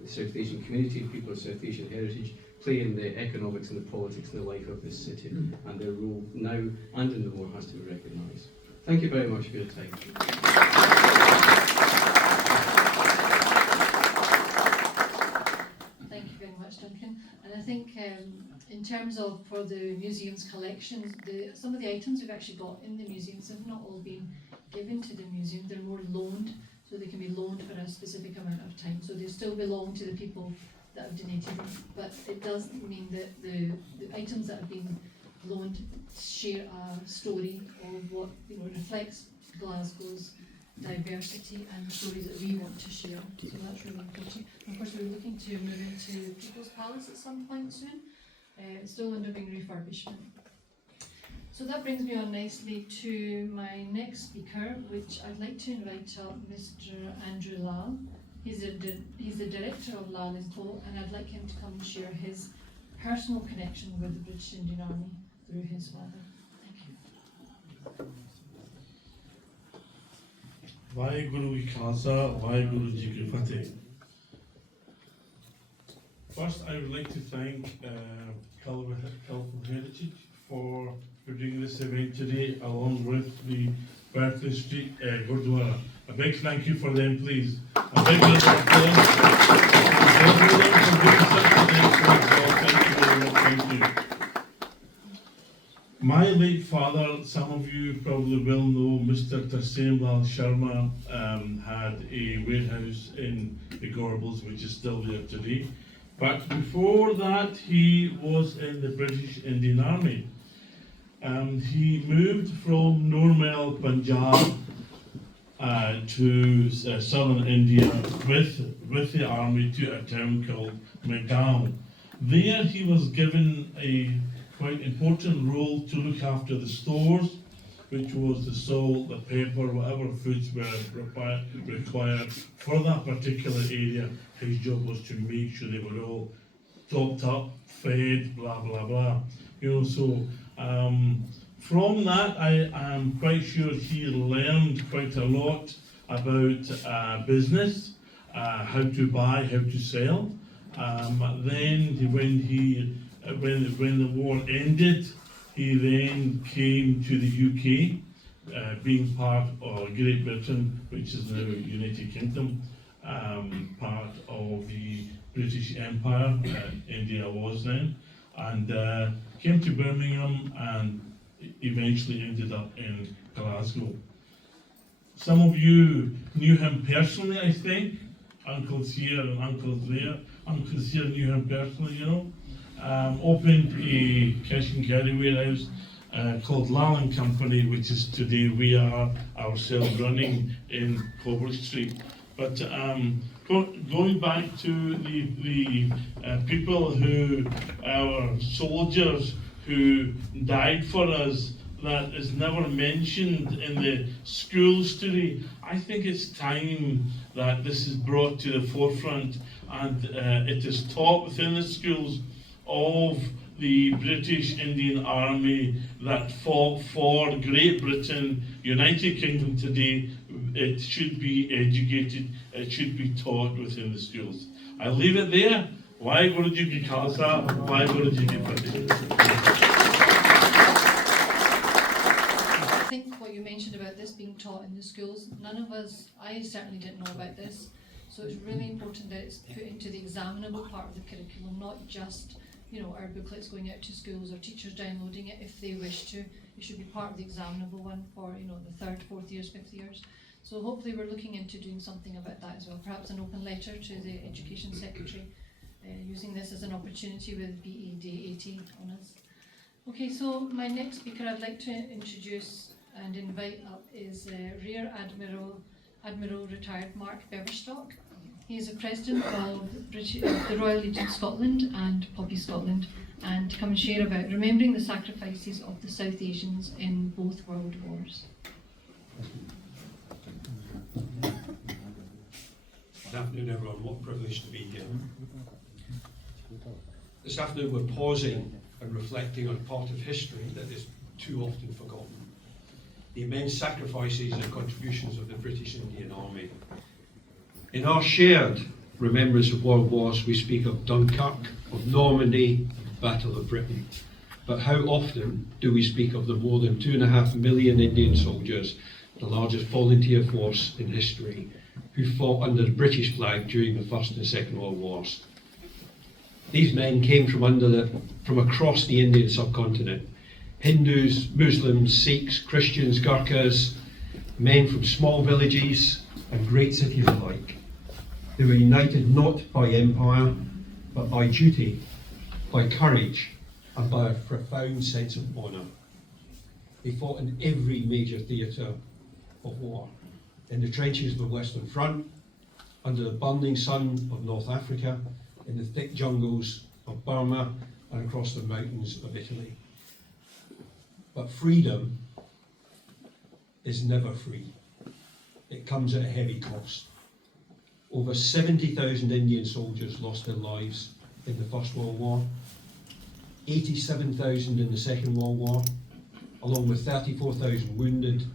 South Asian community, people of South Asian heritage, play in the economics and the politics and the life of this city, and their role now and in the war has to be recognised. Thank you very much for your time. Thank you very much, Duncan. And I think in terms of for the museum's collections, some of the items we've actually got in the museums have not all been given to the museum. They're more loaned, so they can be loaned for a specific amount of time. So they still belong to the people that have donated them. But it does mean that the items that have been loaned share a story of what reflects Glasgow's diversity and stories that we want to share. So that's really important. And of course, we're looking to move into People's Palace at some point soon. It's still undergoing refurbishment. So that brings me on nicely to my next speaker, which I'd like to invite up Mr. Andrew Lal. He's the director of Lal & Co, and I'd like him to come and share his personal connection with the British Indian Army through his father. Thank you. Vaheguru Ji Khalsa, Vaheguru Ji Ki Fateh. First, I would like to thank Cultural Heritage for doing this event today, along with the Berkeley Street Gurdwara. A big thank you for them, please. A big round of applause. Everyone for doing such an excellent job. Thank you very much. Thank you. My late father, some of you probably will know, Mr. Tarsim Lal Sharma, had a warehouse in the Gorbals, which is still there today. But before that, he was in the British Indian Army. He moved from Normal, Punjab, to southern India with the army to a town called Medan. There, he was given a quite important role to look after the stores, which was the salt, the pepper, whatever foods were required for that particular area. His job was to make sure they were all topped up, fed, blah blah blah. So from that, I am quite sure he learned quite a lot about business, how to buy, how to sell. Then when the war ended, he then came to the UK, being part of Great Britain, which is now United Kingdom, part of the British Empire, India was then, and came to Birmingham and eventually ended up in Glasgow. Some of you knew him personally, I think. Uncles here and uncles there. Uncles here knew him personally, opened a cash and carry warehouse called Lal & Company, which is today we are ourselves running in Coburg Street. But going back to the people who, our soldiers who died for us, that is never mentioned in the schools today. I think it's time that this is brought to the forefront and it is taught within the schools of the British Indian Army that fought for Great Britain, United Kingdom today. It should be educated, it should be taught within the schools. I'll leave it there. Vaheguru Ji Ki Khalsa, Vaheguru Ji Ki Fateh. I think what you mentioned about this being taught in the schools, none of us, I certainly didn't know about this, so it's really important that it's put into the examinable part of the curriculum, not just our booklets going out to schools or teachers downloading it if they wish to. It should be part of the examinable one for the 3rd, 4th years, 5th years. So hopefully we're looking into doing something about that as well, perhaps an open letter to the Education Secretary, using this as an opportunity with BE Day 80 on us. Okay, so my next speaker I'd like to introduce and invite up is Rear Admiral retired Mark Beverstock. He is the president of the Royal Legion Scotland and Poppy Scotland, and to come and share about remembering the sacrifices of the South Asians in both world wars. Good afternoon, everyone. What a privilege to be here. This afternoon we're pausing and reflecting on a part of history that is too often forgotten. The immense sacrifices and contributions of the British Indian Army. In our shared remembrance of world wars, we speak of Dunkirk, of Normandy, Battle of Britain. But how often do we speak of the more than 2.5 million Indian soldiers, the largest volunteer force in history, who fought under the British flag during the First and Second World Wars? These men came from across the Indian subcontinent. Hindus, Muslims, Sikhs, Christians, Gurkhas, men from small villages and great cities alike. They were united not by empire, but by duty, by courage, and by a profound sense of honour. They fought in every major theatre of war, in the trenches of the Western Front, under the burning sun of North Africa, in the thick jungles of Burma, and across the mountains of Italy. But freedom is never free. It comes at a heavy cost. Over 70,000 Indian soldiers lost their lives in the First World War, 87,000 in the Second World War, along with 34,000 wounded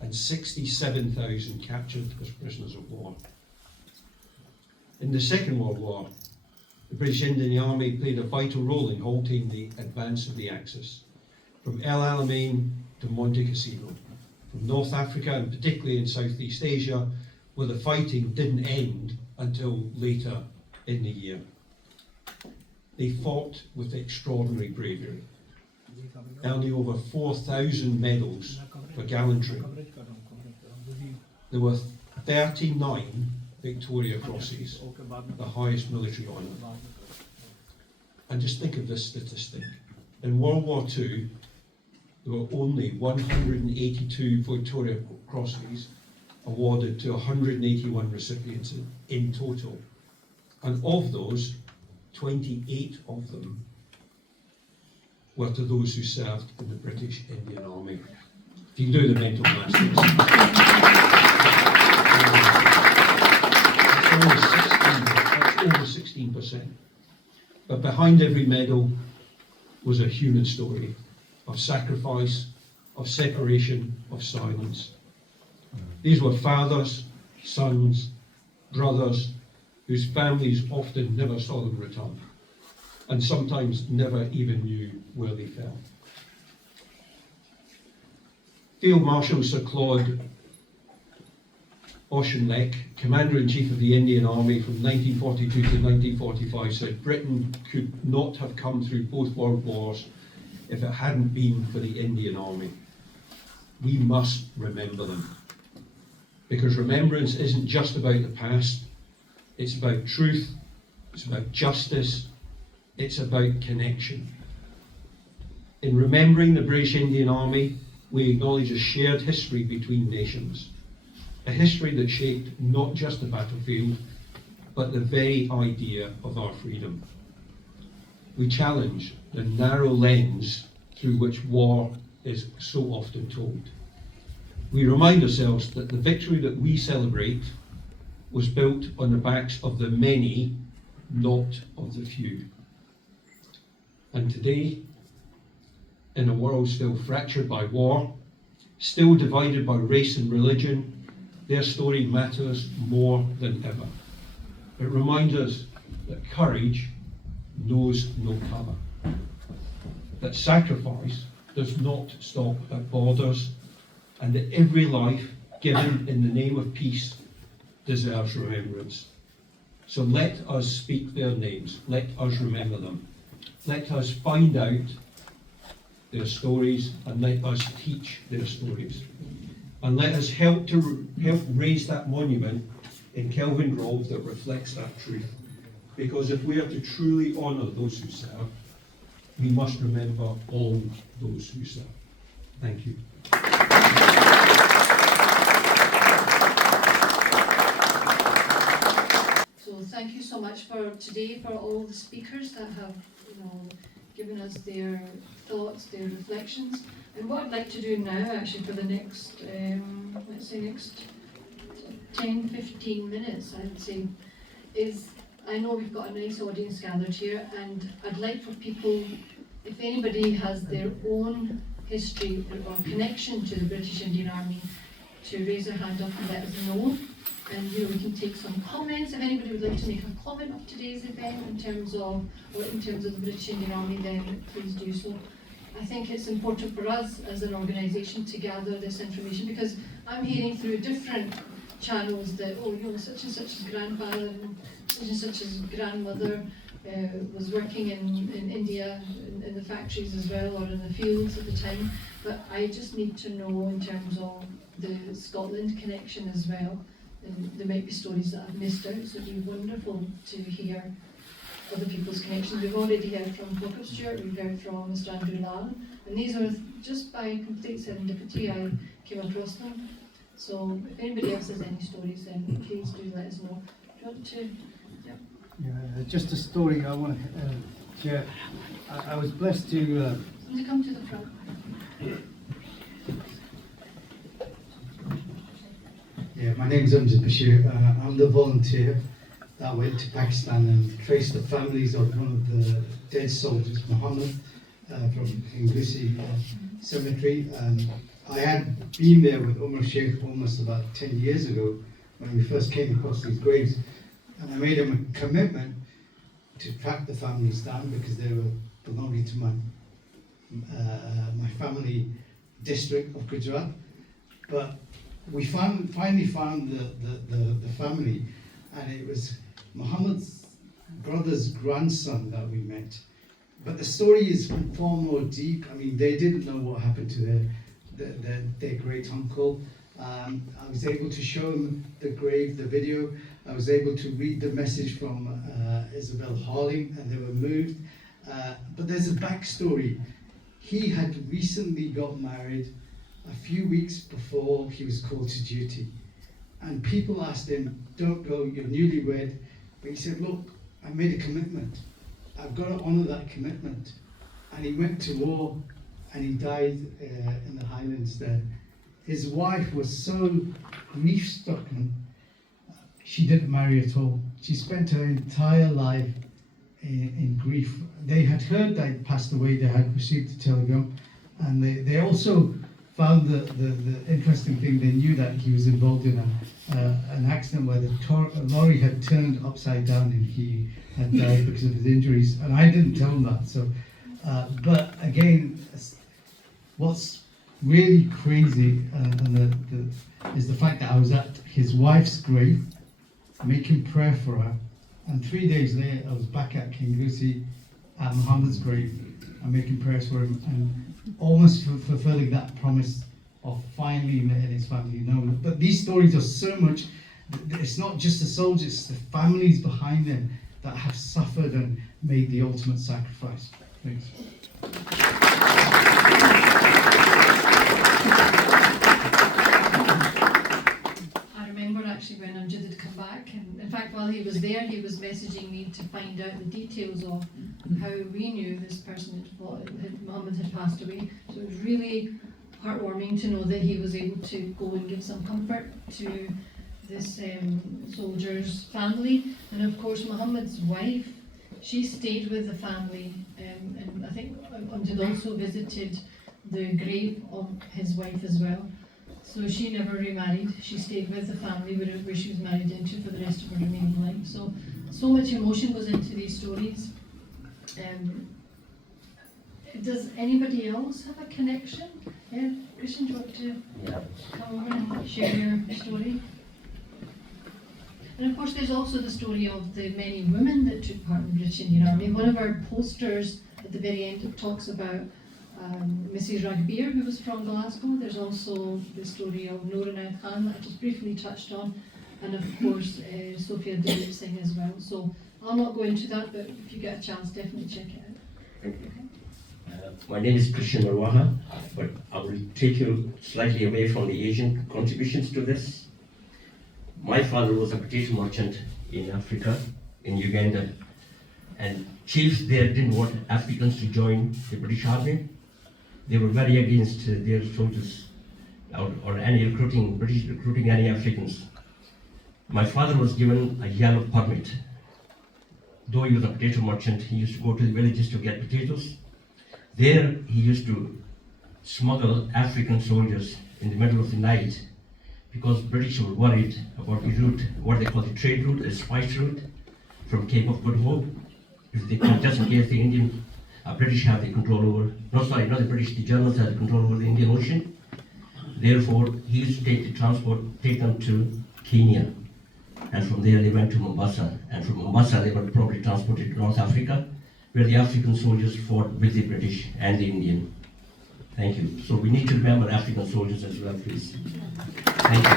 and 67,000 captured as prisoners of war. In the Second World War, the British Indian Army played a vital role in halting the advance of the Axis, from El Alamein to Monte Cassino, from North Africa and particularly in Southeast Asia, where the fighting didn't end until later in the year. They fought with extraordinary bravery, earning over 4,000 medals for gallantry. There were 39 Victoria Crosses, the highest military honour. And just think of this statistic. In World War II, there were only 182 Victoria Crosses awarded to 181 recipients in total. And of those, 28 of them were to those who served in the British Indian Army. If you can do the mental maths, that's over 16%. But behind every medal was a human story of sacrifice, of separation, of silence. These were fathers, sons, brothers, whose families often never saw them return, and sometimes never even knew where they fell. Field Marshal Sir Claude Auchinleck, Commander-in-Chief of the Indian Army from 1942 to 1945, said Britain could not have come through both world wars if it hadn't been for the Indian Army. We must remember them. Because remembrance isn't just about the past, it's about truth, it's about justice, it's about connection. In remembering the British Indian Army, we acknowledge a shared history between nations, a history that shaped not just the battlefield, but the very idea of our freedom. We challenge the narrow lens through which war is so often told. We remind ourselves that the victory that we celebrate was built on the backs of the many, not of the few. And today, in a world still fractured by war, still divided by race and religion, their story matters more than ever. It reminds us that courage knows no colour, that sacrifice does not stop at borders, and that every life given in the name of peace deserves remembrance. So let us speak their names, let us remember them, let us find out their stories, and let us teach their stories. And let us help raise that monument in Kelvin Grove that reflects that truth. Because if we are to truly honour those who serve, we must remember all those who serve. Thank you. So thank you so much for today, for all the speakers that have given us their thoughts, their reflections. And what I'd like to do now, actually, for the next, let's say next 10-15 minutes, I'd say, is, I know we've got a nice audience gathered here, and I'd like for people, if anybody has their own history or connection to the British Indian Army, to raise their hand up and let us know. And we can take some comments. If anybody would like to make a comment of today's event in terms of the British Indian Army, then please do so. I think it's important for us as an organisation to gather this information, because I'm hearing through different channels that, such and such's grandfather and such as grandmother was working in India, in the factories as well, or in the fields at the time. But I just need to know in terms of the Scotland connection as well. And there might be stories that I've missed out, so it'd be wonderful to hear other people's connections. We've already heard from Jacob Stewart, we've heard from Mr. Andrew Lally, and these are just by complete serendipity I came across them. So if anybody else has any stories, then please do let us know. Do you want to? Yeah, just a story I want to share. I was blessed to. Want to come to the front? Yeah, my name's Amjad Bashir. I'm the volunteer that went to Pakistan and traced the families of one of the dead soldiers, Muhammad, from Hingusi cemetery. I had been there with Umar Sheikh almost about 10 years ago when we first came across these graves, and I made him a commitment to track the families down because they were belonging to my family district of Gujarat. But we finally found the family, and it was Muhammad's brother's grandson that we met. But the story is far more deep. I mean, they didn't know what happened to their great uncle. I was able to show them the grave, the video. I was able to read the message from Isabel Harling, and they were moved. But there's a backstory. He had recently got married a few weeks before he was called to duty. And people asked him, don't go, you're newlywed. But he said, look, I made a commitment. I've got to honour that commitment. And he went to war, and he died in the Highlands there. His wife was so grief-stricken, she didn't marry at all. She spent her entire life in grief. They had heard that he passed away, they had received a telegram, and they also found the interesting thing, they knew that he was involved in an accident where the lorry had turned upside down and he had died because of his injuries, and I didn't tell him that. So, but again, what's really crazy is the fact that I was at his wife's grave, making prayer for her, and 3 days later I was back at Kingusi at Muhammad's grave and making prayers for him, and almost fulfilling that promise of finally letting his family know. But these stories are so much, it's not just the soldiers, it's the families behind them that have suffered and made the ultimate sacrifice. Thanks. I remember actually when Amjad had come back, and in fact while he was there he was messaging me to find out the details of how we knew this person Muhammad had passed away. So it was really heartwarming to know that he was able to go and give some comfort to this soldier's family. And of course Muhammad's wife, she stayed with the family, and I think Amjad also visited the grave of his wife as well. So she never remarried, she stayed with the family where she was married into for the rest of her remaining life. So much emotion goes into these stories. Does anybody else have a connection? Yeah, Christian, do you want to come over and share your story? And of course there's also the story of the many women that took part in the British Indian Army. One of our posters at the very end talks about Mrs. Ragbir, who was from Glasgow. There's also the story of Noorana Khan that I just briefly touched on, and of course Sophia Dilip Singh as well. So I'll not go into that, but if you get a chance, definitely check it out. Thank you. My name is Christian Marwaha, but I will take you slightly away from the Asian contributions to this. My father was a potato merchant in Africa, in Uganda, and chiefs there didn't want Africans to join the British Army. They were very against their soldiers or any British recruiting any Africans. My father was given a yellow permit. Though he was a potato merchant, he used to go to the villages to get potatoes. There he used to smuggle African soldiers in the middle of the night because British were worried about the route, what they call the trade route, the spice route from Cape of Good Hope. If they could, just in case the British have the control over, the Germans had the control over the Indian Ocean. Therefore, he used to take the transport, take them to Kenya. And from there they went to Mombasa. And from Mombasa they were probably transported to North Africa, where the African soldiers fought with the British and the Indian. Thank you. So we need to remember African soldiers as well, please. Thank you.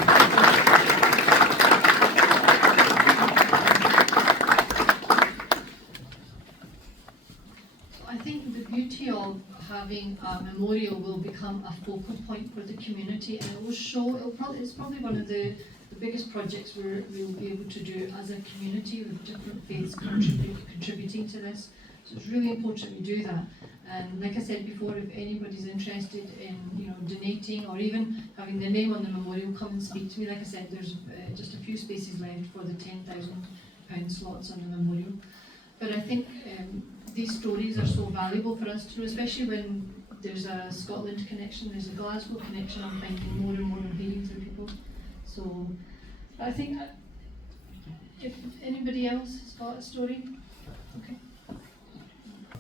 I think the beauty of how having a memorial will become a focal point for the community, and it will show, it's probably one of the biggest projects we'll be able to do as a community, with different faiths contributing to this. So it's really important we do that. And like I said before, if anybody's interested in donating or even having their name on the memorial, come and speak to me. Like I said, there's just a few spaces left for the £10,000 slots on the memorial. But I think these stories are so valuable for us to know, especially when there's a Scotland connection, there's a Glasgow connection. I'm finding more and more I'm hearing through people. So I think if anybody else has got a story, okay.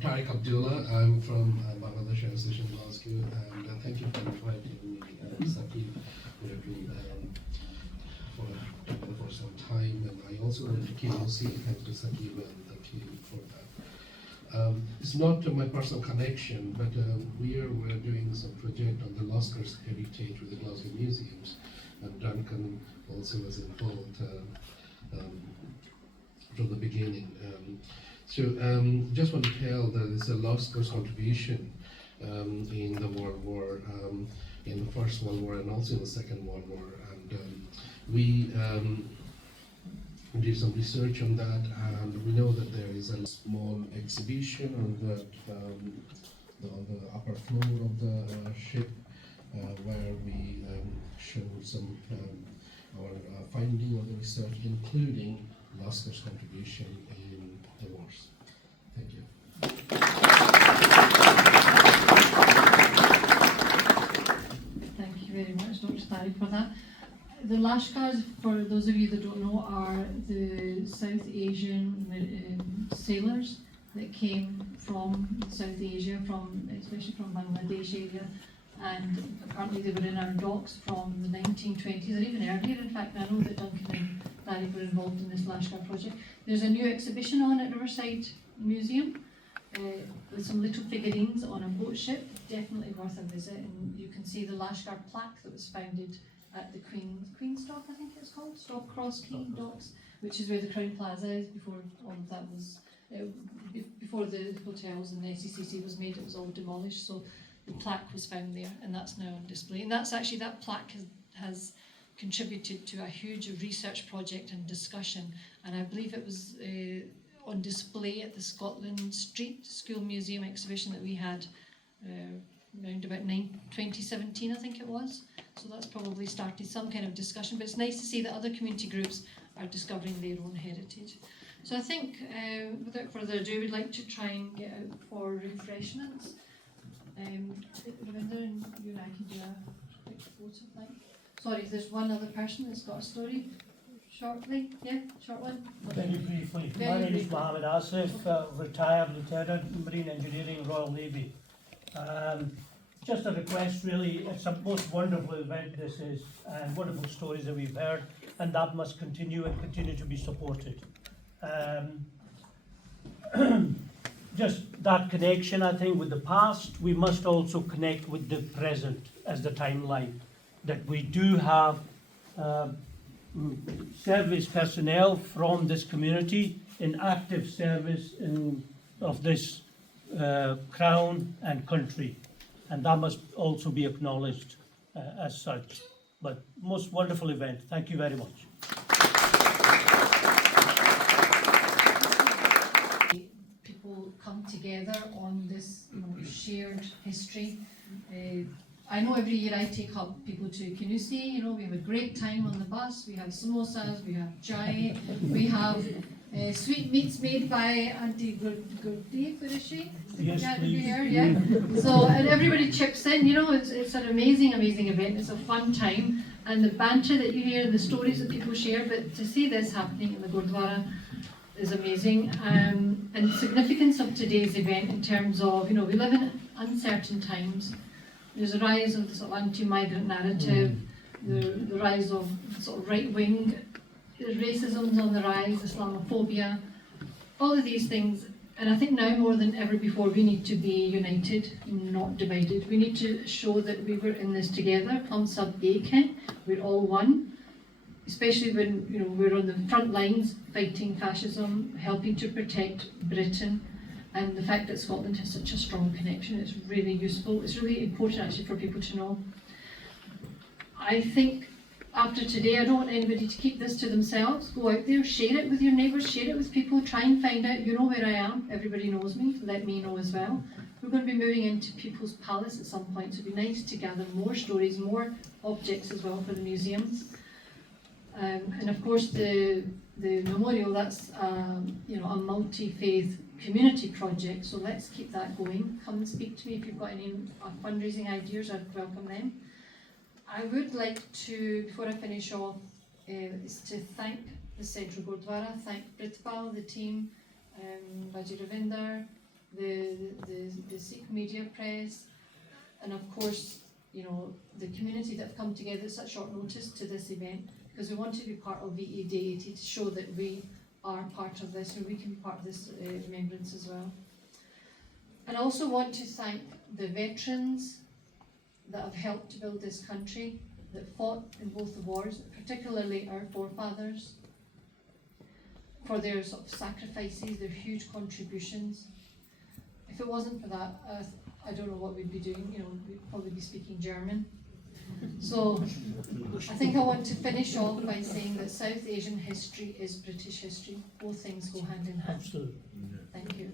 Tariq Abdullah, I'm from Bangladesh Association Glasgow, and thank you for inviting me, Saqib, for some time. And I also want to say thank you, Saqib, and thank you for that. It's not my personal connection, but we're doing some project on the Lascars heritage with the Glasgow Museums, and Duncan also was involved from the beginning. Just want to tell that it's a Lascars contribution in the World War, in the First World War and also in the Second World War. And we did some research on that, and we know that there is a small exhibition on the upper floor of the ship, where we show some our finding of the research, including Lascars' contribution in the wars. Thank you. Thank you very much, Dr. Tariq, for that. The Lashkars, for those of you that don't know, are the South Asian sailors that came from South Asia, especially from Bangladesh area, and apparently they were in our docks from the 1920s or even earlier. In fact, I know that Duncan and Tariq were involved in this Lashkar project. There's a new exhibition on at Riverside Museum with some little figurines on a boat ship. Definitely worth a visit, and you can see the Lashkar plaque that was founded at the Queen's Dock, I think it's called, Stop Cross Quay Docks, which is where the Crown Plaza is. Before all of that was, before the hotels and the SECC was made, it was all demolished. So the plaque was found there, and that's now on display. And that's actually, that plaque has contributed to a huge research project and discussion, and I believe it was on display at the Scotland Street School Museum exhibition that we had around about 2017, I think it was. So that's probably started some kind of discussion, but it's nice to see that other community groups are discovering their own heritage. So I think, without further ado, we'd like to try and get out for refreshments. Ravinder, and you and I can do a quick photo, I think. Sorry, there's one other person that's got a story. Shortly, yeah, short one. Very briefly. Very My name is briefly. Mohammed Asif, retired Lieutenant, Marine Engineering, Royal Navy. Just a request really, it's a most wonderful event this is, and wonderful stories that we've heard, and that must continue and continue to be supported. Just that connection, I think, with the past, we must also connect with the present as the timeline, that we do have service personnel from this community in active service of this crown and country, and that must also be acknowledged as such. But most wonderful event. Thank you very much. People come together on this, shared history. I know every year I take up people to Kinusi, we have a great time on the bus, we have samosas, we have chai, we have sweetmeats made by Auntie Gurdi, is she? Yes, please. Here, yeah. So, and everybody chips in, it's an amazing event, it's a fun time, and the banter that you hear, the stories that people share, but to see this happening in the Gurdwara is amazing. And the significance of today's event in terms of, we live in uncertain times. There's a rise of the sort of anti-migrant narrative, the rise of sort of right-wing racism's on the rise, Islamophobia, all of these things. And I think now more than ever before, we need to be united, not divided. We need to show that we were in this together. Hum sab ek hain, we're all one. Especially when we're on the front lines fighting fascism, helping to protect Britain, and the fact that Scotland has such a strong connection is really useful. It's really important actually for people to know. I think after today, I don't want anybody to keep this to themselves. Go out there, share it with your neighbours, share it with people, try and find out, you know where I am, everybody knows me, let me know as well. We're going to be moving into People's Palace at some point, so it'd be nice to gather more stories, more objects as well for the museums. And of course the memorial, that's you know, a multi-faith community project, so let's keep that going. Come and speak to me if you've got any fundraising ideas, I'd welcome them. I would like to, before I finish off, is to thank the Central Gurdwara, thank Pritpal, the team, Baji Ravinder, the Sikh media press, and of course, you know, the community that have come together at such short notice to this event, because we want to be part of VE Day 80 to show that we are part of this and we can be part of this remembrance as well. And I also want to thank the veterans that have helped to build this country, that fought in both the wars, particularly our forefathers, for their sort of sacrifices, their huge contributions. If it wasn't for that, I don't know what we'd be doing, you know, we'd probably be speaking German. So I think I want to finish off by saying that South Asian history is British history. Both things go hand in hand. Absolutely. Thank you.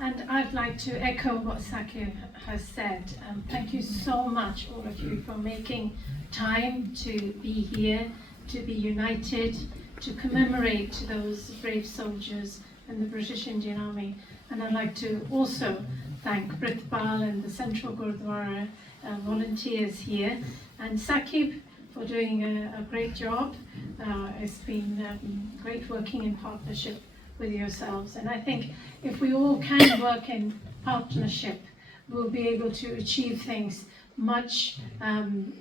And I'd like to echo what Sakib has said. Thank you so much, all of you, for making time to be here, to be united, to commemorate those brave soldiers in the British Indian Army. And I'd like to also thank Pritpal and the Central Gurdwara volunteers here, and Sakib for doing a great job. It's been great working in partnership with yourselves, and I think if we all can work in partnership, we'll be able to achieve things much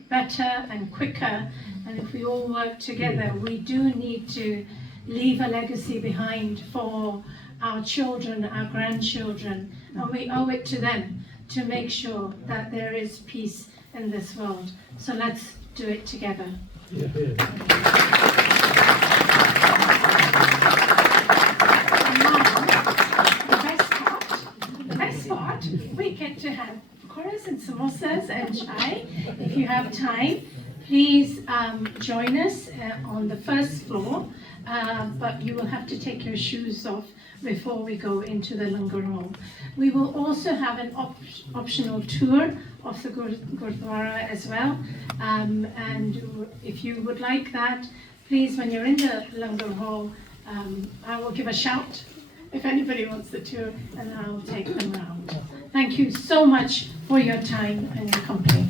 better and quicker. And if we all work together, we do need to leave a legacy behind for our children, our grandchildren, and we owe it to them to make sure that there is peace in this world. So let's do it together. Yeah. The best part, we get to have chorus and samosas and chai. If you have time, please join us on the first floor, but you will have to take your shoes off before we go into the Langar Hall. We will also have an optional tour of the Gurdwara as well, and if you would like that, please, when you're in the Langar Hall, I will give a shout if anybody wants the tour, and I'll take them around. Thank you so much for your time and your company.